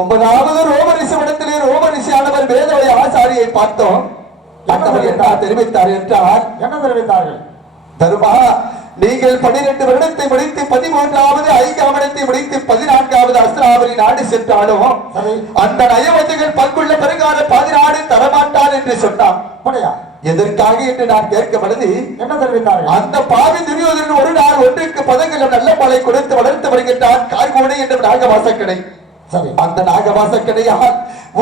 9வது ரோமரிசி இடத்திலே ரோமரிசியானவர் வேதவழி ஆசாரியை பார்த்தோம். அந்தவர் என்ன தெரிவித்தார் என்றால், என்ன தெரிவித்தார்கள்? தருமா, நீங்கள் 12 வருடத்தை முடித்து 13வது ஐகாமனத்தை முடித்து 14வது அஸ்திராவரி நாடு சென்றாலும் சரி. அந்த நயவஞ்சகன் பங்குள்ள பெருங்கால பதினாடு தரமாட்டான் என்று சொன்னான். அப்படியா? எதற்காக என்று நான் கேட்க பொழுது, என்ன தெரிவித்தார்கள்? அந்த பாவி துரியோதனன் ஒரு நாள் ஒன்றுக்கு பதங்களும் நல்ல மழை கொடுத்து வளர்த்து வருகின்றான் கார்கோடை என்ற நாகவாசக்கடை. சரி. அந்த நாகவாசக்கடையால்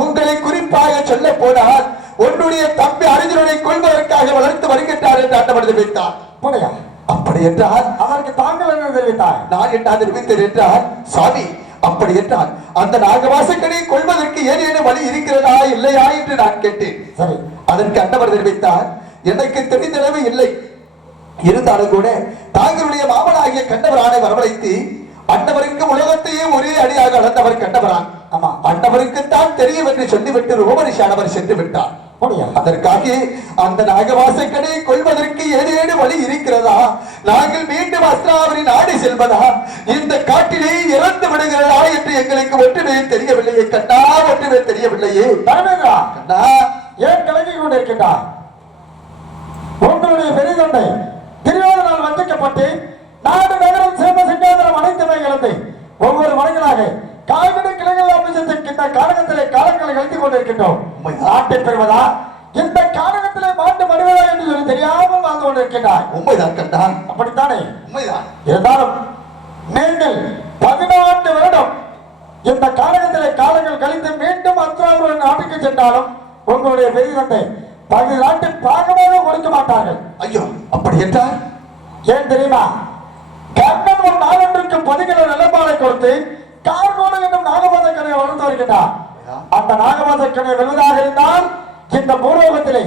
உங்களை குறிப்பாக சொல்ல போனால் உன்னுடைய தம்பி அர்ஜுனனை கொள்வதற்காக வளர்த்து வருகின்றார் என்று ஆண்டவர் தெரிவித்தார். அப்படியா? அப்படி என்றால் அதற்கு தாங்கள் என்ன தெரிவித்தார்? நான் என்ன தெரிவித்தேன் என்றால், சாமி அப்படி என்றால் அந்த நாகவாசக்கடையை கொள்வதற்கு ஏதேனும் வழி இருக்கிறதா இல்லையா என்று நான் கேட்டேன். சரி. அதற்கு அண்டவர் தெரிவித்தார், எனக்கு தெரிந்தளவு இல்லை, இருந்தாலும் கூட தாங்களுடைய மாமனாகிய கண்டவரானை வரவழைத்து அண்டவருக்கு உலகத்தையே ஒரே அடியாக அளந்தவர் கண்டவரான். ஆமா. அண்டவருக்குத்தான் தெரியும் என்று சொல்லிவிட்டு ரோமரிஷானவர் சென்று விட்டார். அப்படியா? அதற்காக அந்த நாகவாசக்கடை கொள்வதற்கு ஏதேனும் வழி இருக்கிறதா, நாங்கள் மீண்டும் அஸ்திராவரி நாடு செல்வதா, இந்த காட்டிலே இறந்து விடுகிறதா என்று எங்களுக்கு ஒற்றுமே தெரியவில்லையே கண்ணா, ஒற்றுமே தெரியவில்லையே தர்மேந்திரா, கண்ணா. ஏன் கலங்கிக் கொண்டிருக்கின்றார்? உங்களுடைய பெரிய தந்தை துரியோதனால் வஞ்சிக்கப்பட்டு நாடு நகரம் சிறந்த சிங்காதனம் அனைத்துமே இழந்து ஒவ்வொரு மனிதனாக காய்கறி கிளைகள் அமைச்சத்திற்கு இந்த காரகத்திலே காலங்களை கழித்துக் கொண்டிருக்கின்றோம். நாட்டை பெறுவதா இந்த காரகத்திலே மாட்டு மடிவதா என்று சொல்லி தெரியாமல் வாழ்ந்து கொண்டிருக்கின்றார். உண்மைதான் கண்ணா, அப்படித்தானே? உண்மைதான். இருந்தாலும் நீங்கள் 14 வருடம் இந்த காரகத்திலே காலங்கள் கழித்து மீண்டும் அஸ்திராபுர நாட்டுக்கு சென்றாலும் உங்களுடைய பெரிய தந்தை 10 நாட்டு பாகமாக கொடுக்க மாட்டார்கள். ஐயோ, அப்படி என்றால் ஏன் தெரியுமா? கர்ணன் ஒரு நாளொன்றுக்கு 10 கிலோ நிலப்பாலை கொடுத்து கார்கோடு என்னும் நாகபாசக்கனையை வளர்த்து வருகின்றார். அந்த நாகபாசக்கனை வெல்வதாக இருந்தால் இந்த பூர்வகத்திலே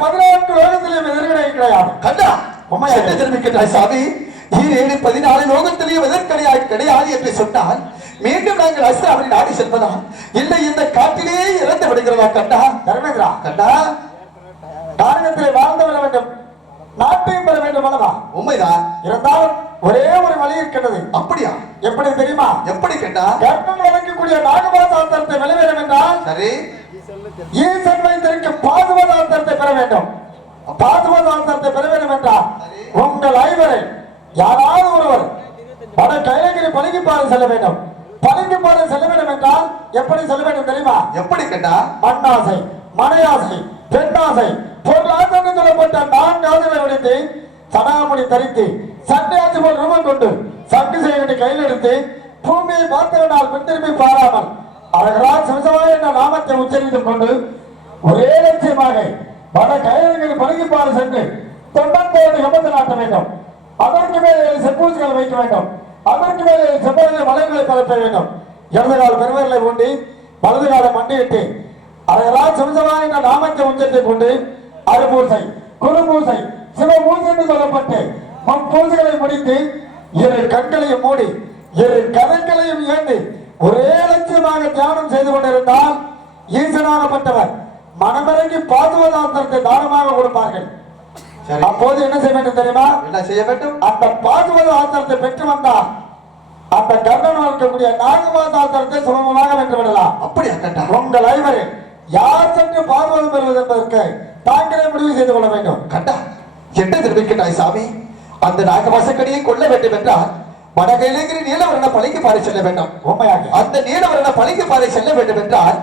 14 லோகத்திலேயும் எதிர்கடை கிடையாது. கண்ணா, உண்மையாக என்ன தெரிவிக்கின்றாய் சாமி? 14 லோகத்திலேயும் எதற்கடையாக கிடையாது என்று சொன்னால் மீண்டும் நாங்கள் அஸ்திராவரி நாடு செல்வதா இல்லை இந்த காட்டிலேயே இறந்து விடுகிறதா கண்ணா? தர்மேந்திரா, கண்ணா, காரணத்திலே வாழ்ந்து விட வேண்டும், நாட்டையும் பெற வேண்டும் அல்லவா? உண்மைதான். இருந்தாலும் ஒரே ஒரு வழி இருக்கின்றது. அப்படியா? எப்படி தெரியுமா? எப்படி கண்ணா? கர்ணன் வழங்கக்கூடிய நாகபாசாஸ்திரத்தை வெளிவேறும் என்றால் சரி, ஈசன் வைத்திருக்கும் பாதுவதாஸ்திரத்தை பெற வேண்டும். பாதுவதாஸ்திரத்தை பெற வேண்டும் என்றால் உங்கள் ஐவரை யாராவது ஒருவர் வட கைலகிரி பழகிப்பாறை செல்ல வேண்டும். பழகிப்பாறை செல்ல வேண்டும் என்றால் எப்படி செல்ல வேண்டும் தெரியுமா? எப்படி கண்ணா? மண்ணாசை, மனையாசை, பெண்ணாசை, பொருளாசை என்று சொல்லப்பட்ட 4 ஆசைகளை விடுத்து சடாமுடி தரித்து சன்னியாசி போல் ரூபம் கொண்டு சங்கு செய்ய கையில் எடுத்து பூமியை பார்த்தவனால் பின்திரும்பி பாராமல் அரகரா சிவசவாய் என்ற நாமத்தை உச்சரித்துக் கொண்டு ஒரே லட்சியமாக பல கையகங்களில் பழகிப்பாடு சென்று தொண்டத்தோடு கம்பத்து நாட்ட வேண்டும். அதற்கு மேலே செப்பூசிகள் வைக்க வேண்டும். அதற்கு மேலே செப்பலில் மலைகளை பரப்ப வேண்டும். இடது கால பெருவர்களை ஊண்டி வலது கால மண்டியிட்டு அரகரா சிவசவாய் என்ற நாமத்தை உச்சரித்துக் கொண்டு அருபூசை குருபூசை சிவபூசை என்று சொல்லப்பட்டு முப்பூசைகளை முடித்து இரு கண்களையும் மூடி இரு கதைகளையும் ஏந்தி ஒரே லட்சியமாக தியானம் செய்து கொண்டிருந்தால் ஈசனாகப்பட்டவர் மனமிறங்கி பாதுகாத்தத்தை தானமாக கொடுப்பார்கள். அப்போது என்ன செய்ய வேண்டும் தெரியுமா? என்ன செய்ய வேண்டும்? அந்த பாதுகாத ஆத்திரத்தை பெற்று வந்தால் அந்த கர்ணன் இருக்கக்கூடிய நாகபாத ஆத்திரத்தை சுலபமாக வென்று விடலாம். அப்படியா கண்டா? உங்கள் ஐவரில் யார் சென்று பாதுகாப்பு பெறுவது என்பதற்கு தாங்களே முடிவு செய்து கொள்ள வேண்டும். கண்டா என்ன தெரிவிக்கின்றாய் சாமி? அந்த நாகவாசக்கடியை கொள்ள வேண்டும் என்றால் வடகையிலேங்கிற நீலவரண பழைக்கு பாறை செல்ல வேண்டும். உண்மையாக அந்த நீலவரண பழைக்கு பாறை செல்ல வேண்டும் என்றால்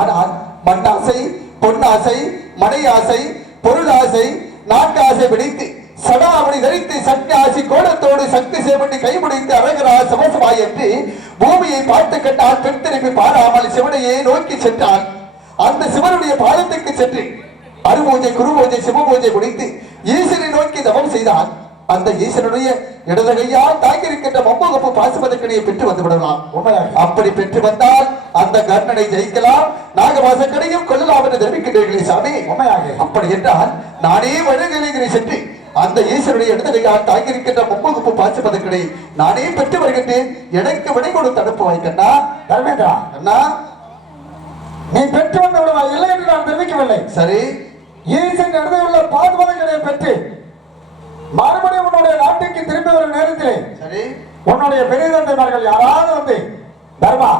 ஆனால் மண்ணாசை பொன்னாசை மனை ஆசை பொருளாசை நாட்டாசை பிடித்து சடாமணி தரித்து சக்தி ஆசி கோலத்தோடு சக்தி சேவண்டி கைமுடித்து அரகரா சமசமாய் என்று பூமியை பார்த்து கண்டால் பெண் திரும்பி பாராமல் சிவனையே நோக்கி சென்றால் அந்த சிவனுடைய பாதத்துக்கு சென்று அருபூஜை குருபூஜை சிவபூஜை முடித்து ஈசனை நோக்கி தவம் செய்தால் அந்த ஈசனுடைய இடது கையால் தாங்கி இருக்கின்ற மம்பகப்பு பாசுபதக்கடியை பெற்று வந்து விடலாம். அப்படி பெற்று வந்தால் அந்த கர்ணனை ஜெயிக்கலாம், நாகவாசக்கடையும் கொள்ளலாம் என்று தெரிவிக்கின்றீர்களே சாமி. அப்படி என்றால் நானே வடகிழகிரி சென்று அந்த ஈசனுடைய இடது கையால் தாங்கி இருக்கின்ற மம்பகப்பு பாசுபதக்கடை நானே பெற்று வருகின்றேன். எனக்கு விடை கொடுத்து அனுப்புவாய் கண்ணா. தர்மேந்திரா கண்ணா நீ பெற்று வந்த விடவா இல்லை என்று நான் தெரிவிக்கவில்லை. சரி, ஈசன் இடது உள்ள பாதுபதக்கடையை பெற்று மறுபடியும் உன்னுடைய நாட்டுக்கு திரும்பி வரும் நேரத்திலே சரி உன்னுடைய பெரிய தந்தைமார்கள் யாராவது வந்து தர்மா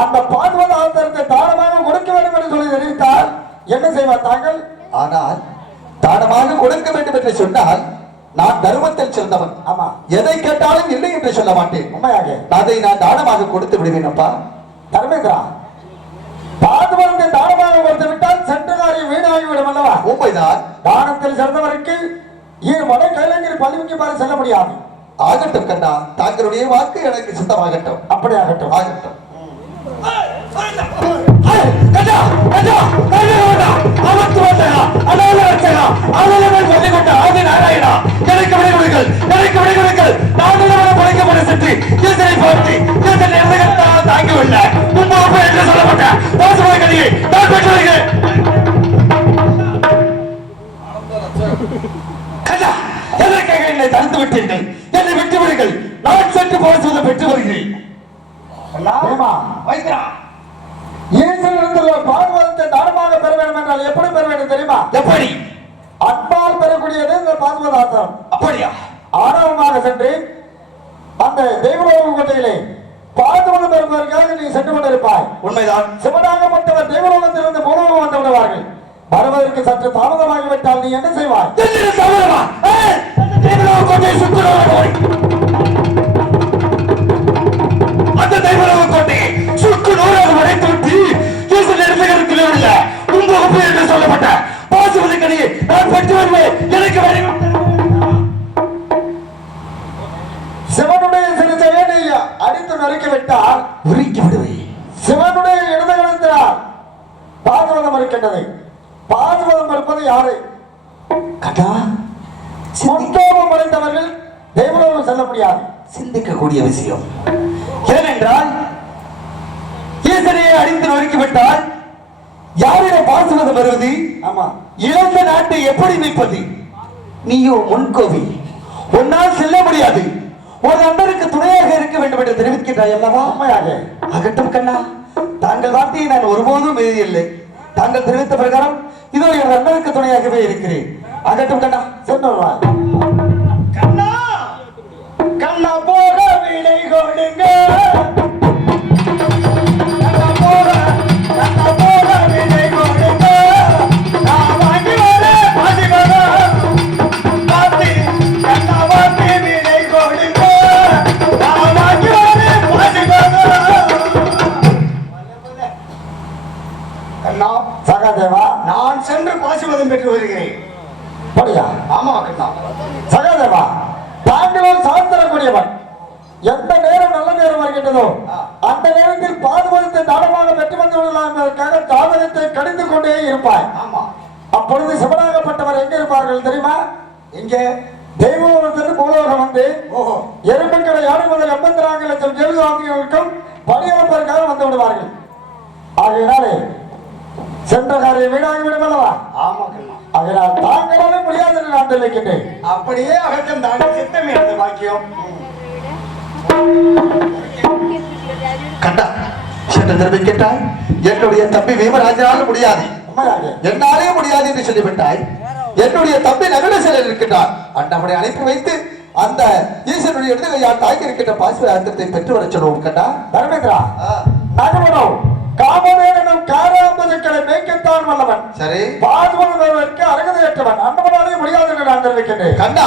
அந்த பாதுகாத ஆத்திரத்தை தானமாக கொடுக்க வேண்டும் என்று சொல்லி தெரிவித்தால் என்ன செய்வார் தாங்கள்? ஆனால் தானமாக கொடுக்க வேண்டும் என்று சொன்னால் நான் தர்மத்தில் சேர்ந்தவன். ஆமா, எதை கேட்டாலும் இல்லை என்று சொல்ல மாட்டேன். உண்மையாக அதை நான் தானமாக கொடுத்து விடுவேன். அப்பா தர்மேந்திரா, பாதுகாத்தை தானமாக கொடுத்து விட்டால் சென்ற காரியம் வீணாகிவிடும் அல்லவா? உண்மைதான். தானத்தில் சிறந்தவருக்கு வட கைலங்கிரி பள்ளிக்கு பாரு செல்ல முடியாது. ஆகட்டும் கண்ணா, தாங்களுடைய வாக்கு எனக்கு சுத்தமாகட்டும். அப்படி ஆகட்டும். ஆகட்டும். எதற்காக என்னை தடுத்து விட்டீர்கள்? என்னை விட்டு விடுங்கள். நான் சென்று போசுவதை பெற்று வருகிறேன். பாதுகாத்தை தானமாக பெற வேண்டும் என்றால் எப்படி பெற வேண்டும் தெரியுமா? எப்படி? அன்பால் பெறக்கூடியது இந்த பாதுகாத ஆத்திரம். அப்படியா? ஆணவமாக சென்று அந்த தெய்வலோக கோட்டையிலே பாதுகாப்பு பெறுவதற்காக நீ சென்று கொண்டிருப்பாய். உண்மைதான். சிவனாகப்பட்டவர் தெய்வலோகத்திலிருந்து பூலோகம் வந்து விடுவார்கள். வருவதற்கு சற்று தாமதமாகிவிட்டால் நீ என்ன செய்வாய்? அந்த தெய்வலோக கோட்டையை சுக்கு நூறாக உடைத்து விட்டு என்று சொல்லப்பட்ட பாசுபதிக்கடியை நான் பெற்று வருவேன். எனக்கு சிவனுடைய சிறுத்தையை நீ அடித்து நறுக்கி விட்டால் உருக்கி விடுவேன். சிவனுடைய இடது கணத்தினால் பாதுகாதம் இருக்கின்றது. பாதுகாதம் இருப்பது யாரு? கதா முன்கோபம் அடைந்தவர்கள் தெய்வலோகம் செல்ல முடியாது. சிந்திக்கக்கூடிய விஷயம். ஏனென்றால் ஈசனையை அடித்து நொறுக்கிவிட்டால் யாரிடம் பாசுவதம் வருவது? ஆமா, இழந்த நாட்டை எப்படி மீட்பது? நீயோ முன்கோவி, உன்னால் செல்ல முடியாது. ஒரு அண்ணனுக்கு துணையாக இருக்க வேண்டும் என்று தெரிவிக்கின்றாய் அல்லவா? உண்மையாக. அகட்டும் கண்ணா, தாங்கள் வார்த்தையை நான் ஒருபோதும் மீறியில்லை. தாங்கள் தெரிவித்த பிரகாரம் இதோ என் அண்ணனுக்கு துணையாகவே இருக்கிறேன். அகட்டும் கண்ணா, சென்றார். கண்ணா கண்ணா போக விடை கொடுங்க. கண்ணா போக விடை கொடுங்க. நான் வாங்கி வர பாதி வர பாத்தி. கண்ணா வாங்கி விடை கொடுங்க. நான் வாங்கி வர பாதி வர. கண்ணா சகாதேவா, நான் சென்று பாசிவதம் பெற்று வருகிறேன். படியா? ஆமா கண்ணா. சகாதேவா, தாங்களும் சாஸ்திரக்கூடியவன். எந்த நேரம் நல்ல நேரம் வருகின்ற கேட்டதோ அந்த நேரத்தில் பாதுகாத்தை தானமாக பெற்று வந்துள்ளலாம் என்பதற்காக தாமதத்தை கடிந்து கொண்டே இருப்பாய். ஆமா. அப்பொழுது சிவனாகப்பட்டவர் எங்க இருப்பார்கள் தெரியுமா? எங்கே? தெய்வத்திலிருந்து பூலோகம் வந்து ஓஹோ. எறும்புக்கடை யானை முதல் 84 லட்சம் ஜெருசாமிகளுக்கும் பணியமைப்பதற்காக வந்து விடுவார்கள். ஆகையினாலே சென்ற காரியம் வீணாகிவிடும் அல்லவா? ஆமா கண்ணா. அதனால் தாங்களாலே முடியாது என்று நான் தெரிவிக்கின்றேன். அப்படியே அகற்றம் தான் சித்தம் எனது பாக்கியம். கண்டா சென்று தெரிவிக்கின்றாய் என்னுடைய தம்பி வீமராஜனால் முடியாது, உண்மையாக என்னாலே முடியாது என்று சொல்லிவிட்டாய். என்னுடைய தம்பி நகர சிலர் இருக்கின்றார். அண்ணவனை அழைப்பு வைத்து அந்த ஈஸ்வரனுடைய இடத்துல யார் தாக்கி இருக்கின்ற பாஸ்வரத்தை பெற்று வர சொல்லுவோம். கண்டா தர்மேந்திரா, நகவனோ காமதேவனும் காராம்பதுக்களை மேய்க்கத்தான் வல்லவன். சரி, பாதுகாவதற்கு அருகதையற்றவன். அண்ணவனாலே முடியாது என்று நான் தெரிவிக்கின்றேன். கண்டா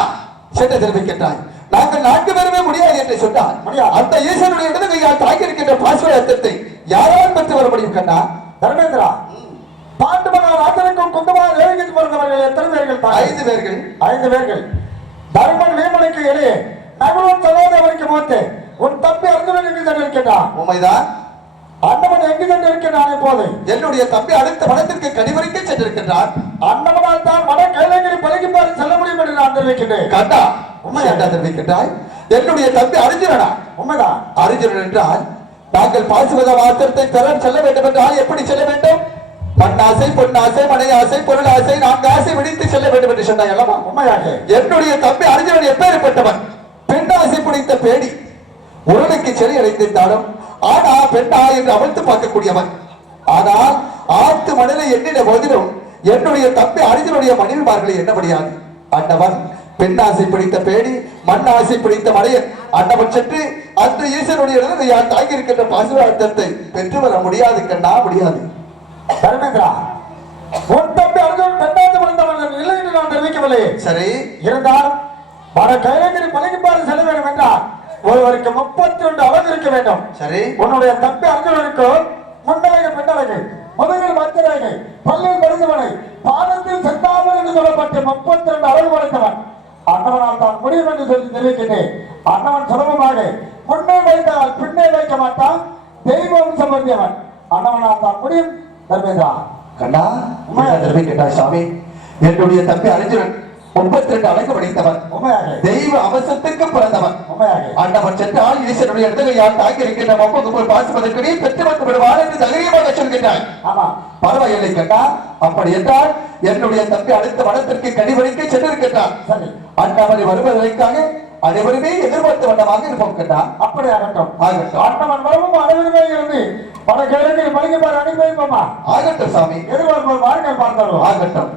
சென்று தெரிவிக்கின்றாய் நாங்கள் 4 பேருமே முடியாது என்று சொன்னார். முடியாது. அந்த ஈஸ்வரனுடைய இடத்துல யார் தாக்கி இருக்கின்ற பாஸ்வரத்தை யாரால் பெற்று வர முடியும்? கண்டா தர்மேந்திரா, பாண்டு மகாராஜனுக்கும் குந்தமாக தேவகிக்கு பிறந்தவர்கள் எத்தனை பேர்கள்? 5 பேர்கள். 5 பேர்கள். தர்மன் வீமனுக்கு இடையே நகுலன் சகோதரனுக்கு மூத்து உன் தம்பி அர்ஜுனன் எங்கு சென்றிருக்கின்றான்? உண்மைதான். அண்ணவன் எங்கு சென்றிருக்கின்றான்? இப்போது என்னுடைய தம்பி அடுத்த வனத்திற்கு கனிவரைக்கு சென்றிருக்கின்றார். அண்ணவனால் தான் வட கைலங்கிரி பழகிப்பாறு செல்ல முடியும் என்று நான் தெரிவிக்கின்றேன். கண்டா உண்மை என்ன தெரிவிக்கின்றாய்? என்னுடைய தம்பி அர்ஜுனனா? உண்மைதான். அர்ஜுனன் என்றால் நாங்கள் பாசுவத மாத்திரத்தை பெற செல்ல வேண்டும் என்றால் எப்படி செல்ல வேண்டும்? மண்ணாசை, பொன்னாசை, மனை ஆசை, பொருள் ஆசை, 4 ஆசை விடுத்து செல்ல வேண்டும் என்று சொன்னாய் அல்லவா? உண்மையாக என்னுடைய தம்பி அர்ஜுனன் எப்பேற்பட்டவன்? பெண்ணாசை பிடித்த பேடி, உடலுக்கு செறி அடைந்திருந்தாலும் ஆனா பெண்ணா என்று அவிழ்த்து பார்க்கக்கூடியவன். ஆனால் ஆத்து மணலை எண்ணின போதிலும் என்னுடைய தம்பி அர்ஜுனுடைய மனைவிமார்களை எண்ண முடியாது. அண்ணவன் பெண்ணாசை பிடித்த பேடி, மண்ணாசை பிடித்த மலையன். அண்ணவன் சென்று அந்த ஈஸ்வரனுடைய இடத்தில் யார் தாங்கி இருக்கின்ற பாசுவார்த்தத்தை பெற்று வர முடியாது. கண்ணா முடியாது. தர்மேந்திரா, உன் தம்பி அர்ஜுனன் பெண்ணாத்து பிறந்தவன் இல்லை என்று நான் தெரிவிக்கவில்லை. சரி, இருந்தால் வட கைலங்கிரி பழகிப்பாறு செல்ல வேண்டும் என்றால் ஒருவருக்கு 32 அழகு இருக்க வேண்டும். சரி, உன்னுடைய தம்பி அர்ஜுனனுக்கு முன்னழகு, பெண்ணழகு, முதுகில் மத்திரழகு, பல்லில் மருந்துவனை, பாதத்தில் செந்தாமல் என்று சொல்லப்பட்டு 32 அழகு படைத்தவன். அண்ணவனால் தான் முடியும் என்று சொல்லி தெரிவிக்கின்றேன். அண்ணவன் சுலபமாக முன்னே வைத்தால் பின்னே வைக்க மாட்டான். தெய்வம் சம்பந்தியவன். அண்ணவனால் தான் முடியும். தர்மேந்திரா, கண்ணா உண்மையா தெரிவிக்கின்றாய் சாமி. என்னுடைய தம்பி அர்ஜுனன் 32 அழகு படைத்தவன், உண்மையாக தெய்வ அவசத்துக்கு பிறந்தவன். உண்மையாக ஆண்டவன் சென்றால் ஈஸ்வரனுடைய இடத்துல யார் தாங்கி இருக்கின்ற மொப்பது போய் பாசுவதற்கு பெற்று வந்து விடுவார் என்று தைரியமாக சொல்கின்றாய். ஆமா, பரவாயில்லை கண்டா. அப்படி என்றால் என்னுடைய தம்பி அடுத்த வனத்திற்கு கனிவரைக்கு சென்றிருக்கின்றான். சரி, அண்ணவனை வருவதற்காக அனைவருமே எதிர்பார்த்த வண்ணமாக இருப்போம் கண்டா. அப்படி ஆகட்டும். ஆகட்டும், அண்ணவன் வரவும் அனைவருமே இருந்து வட கைலங்கிரி பழகிப்பாறு அனுப்பி வைப்போமா? ஆகட்டும் சாமி, எதிர்பார்ப்போம். வாருங்கள் பார்த்தாலும். ஆகட்டும்.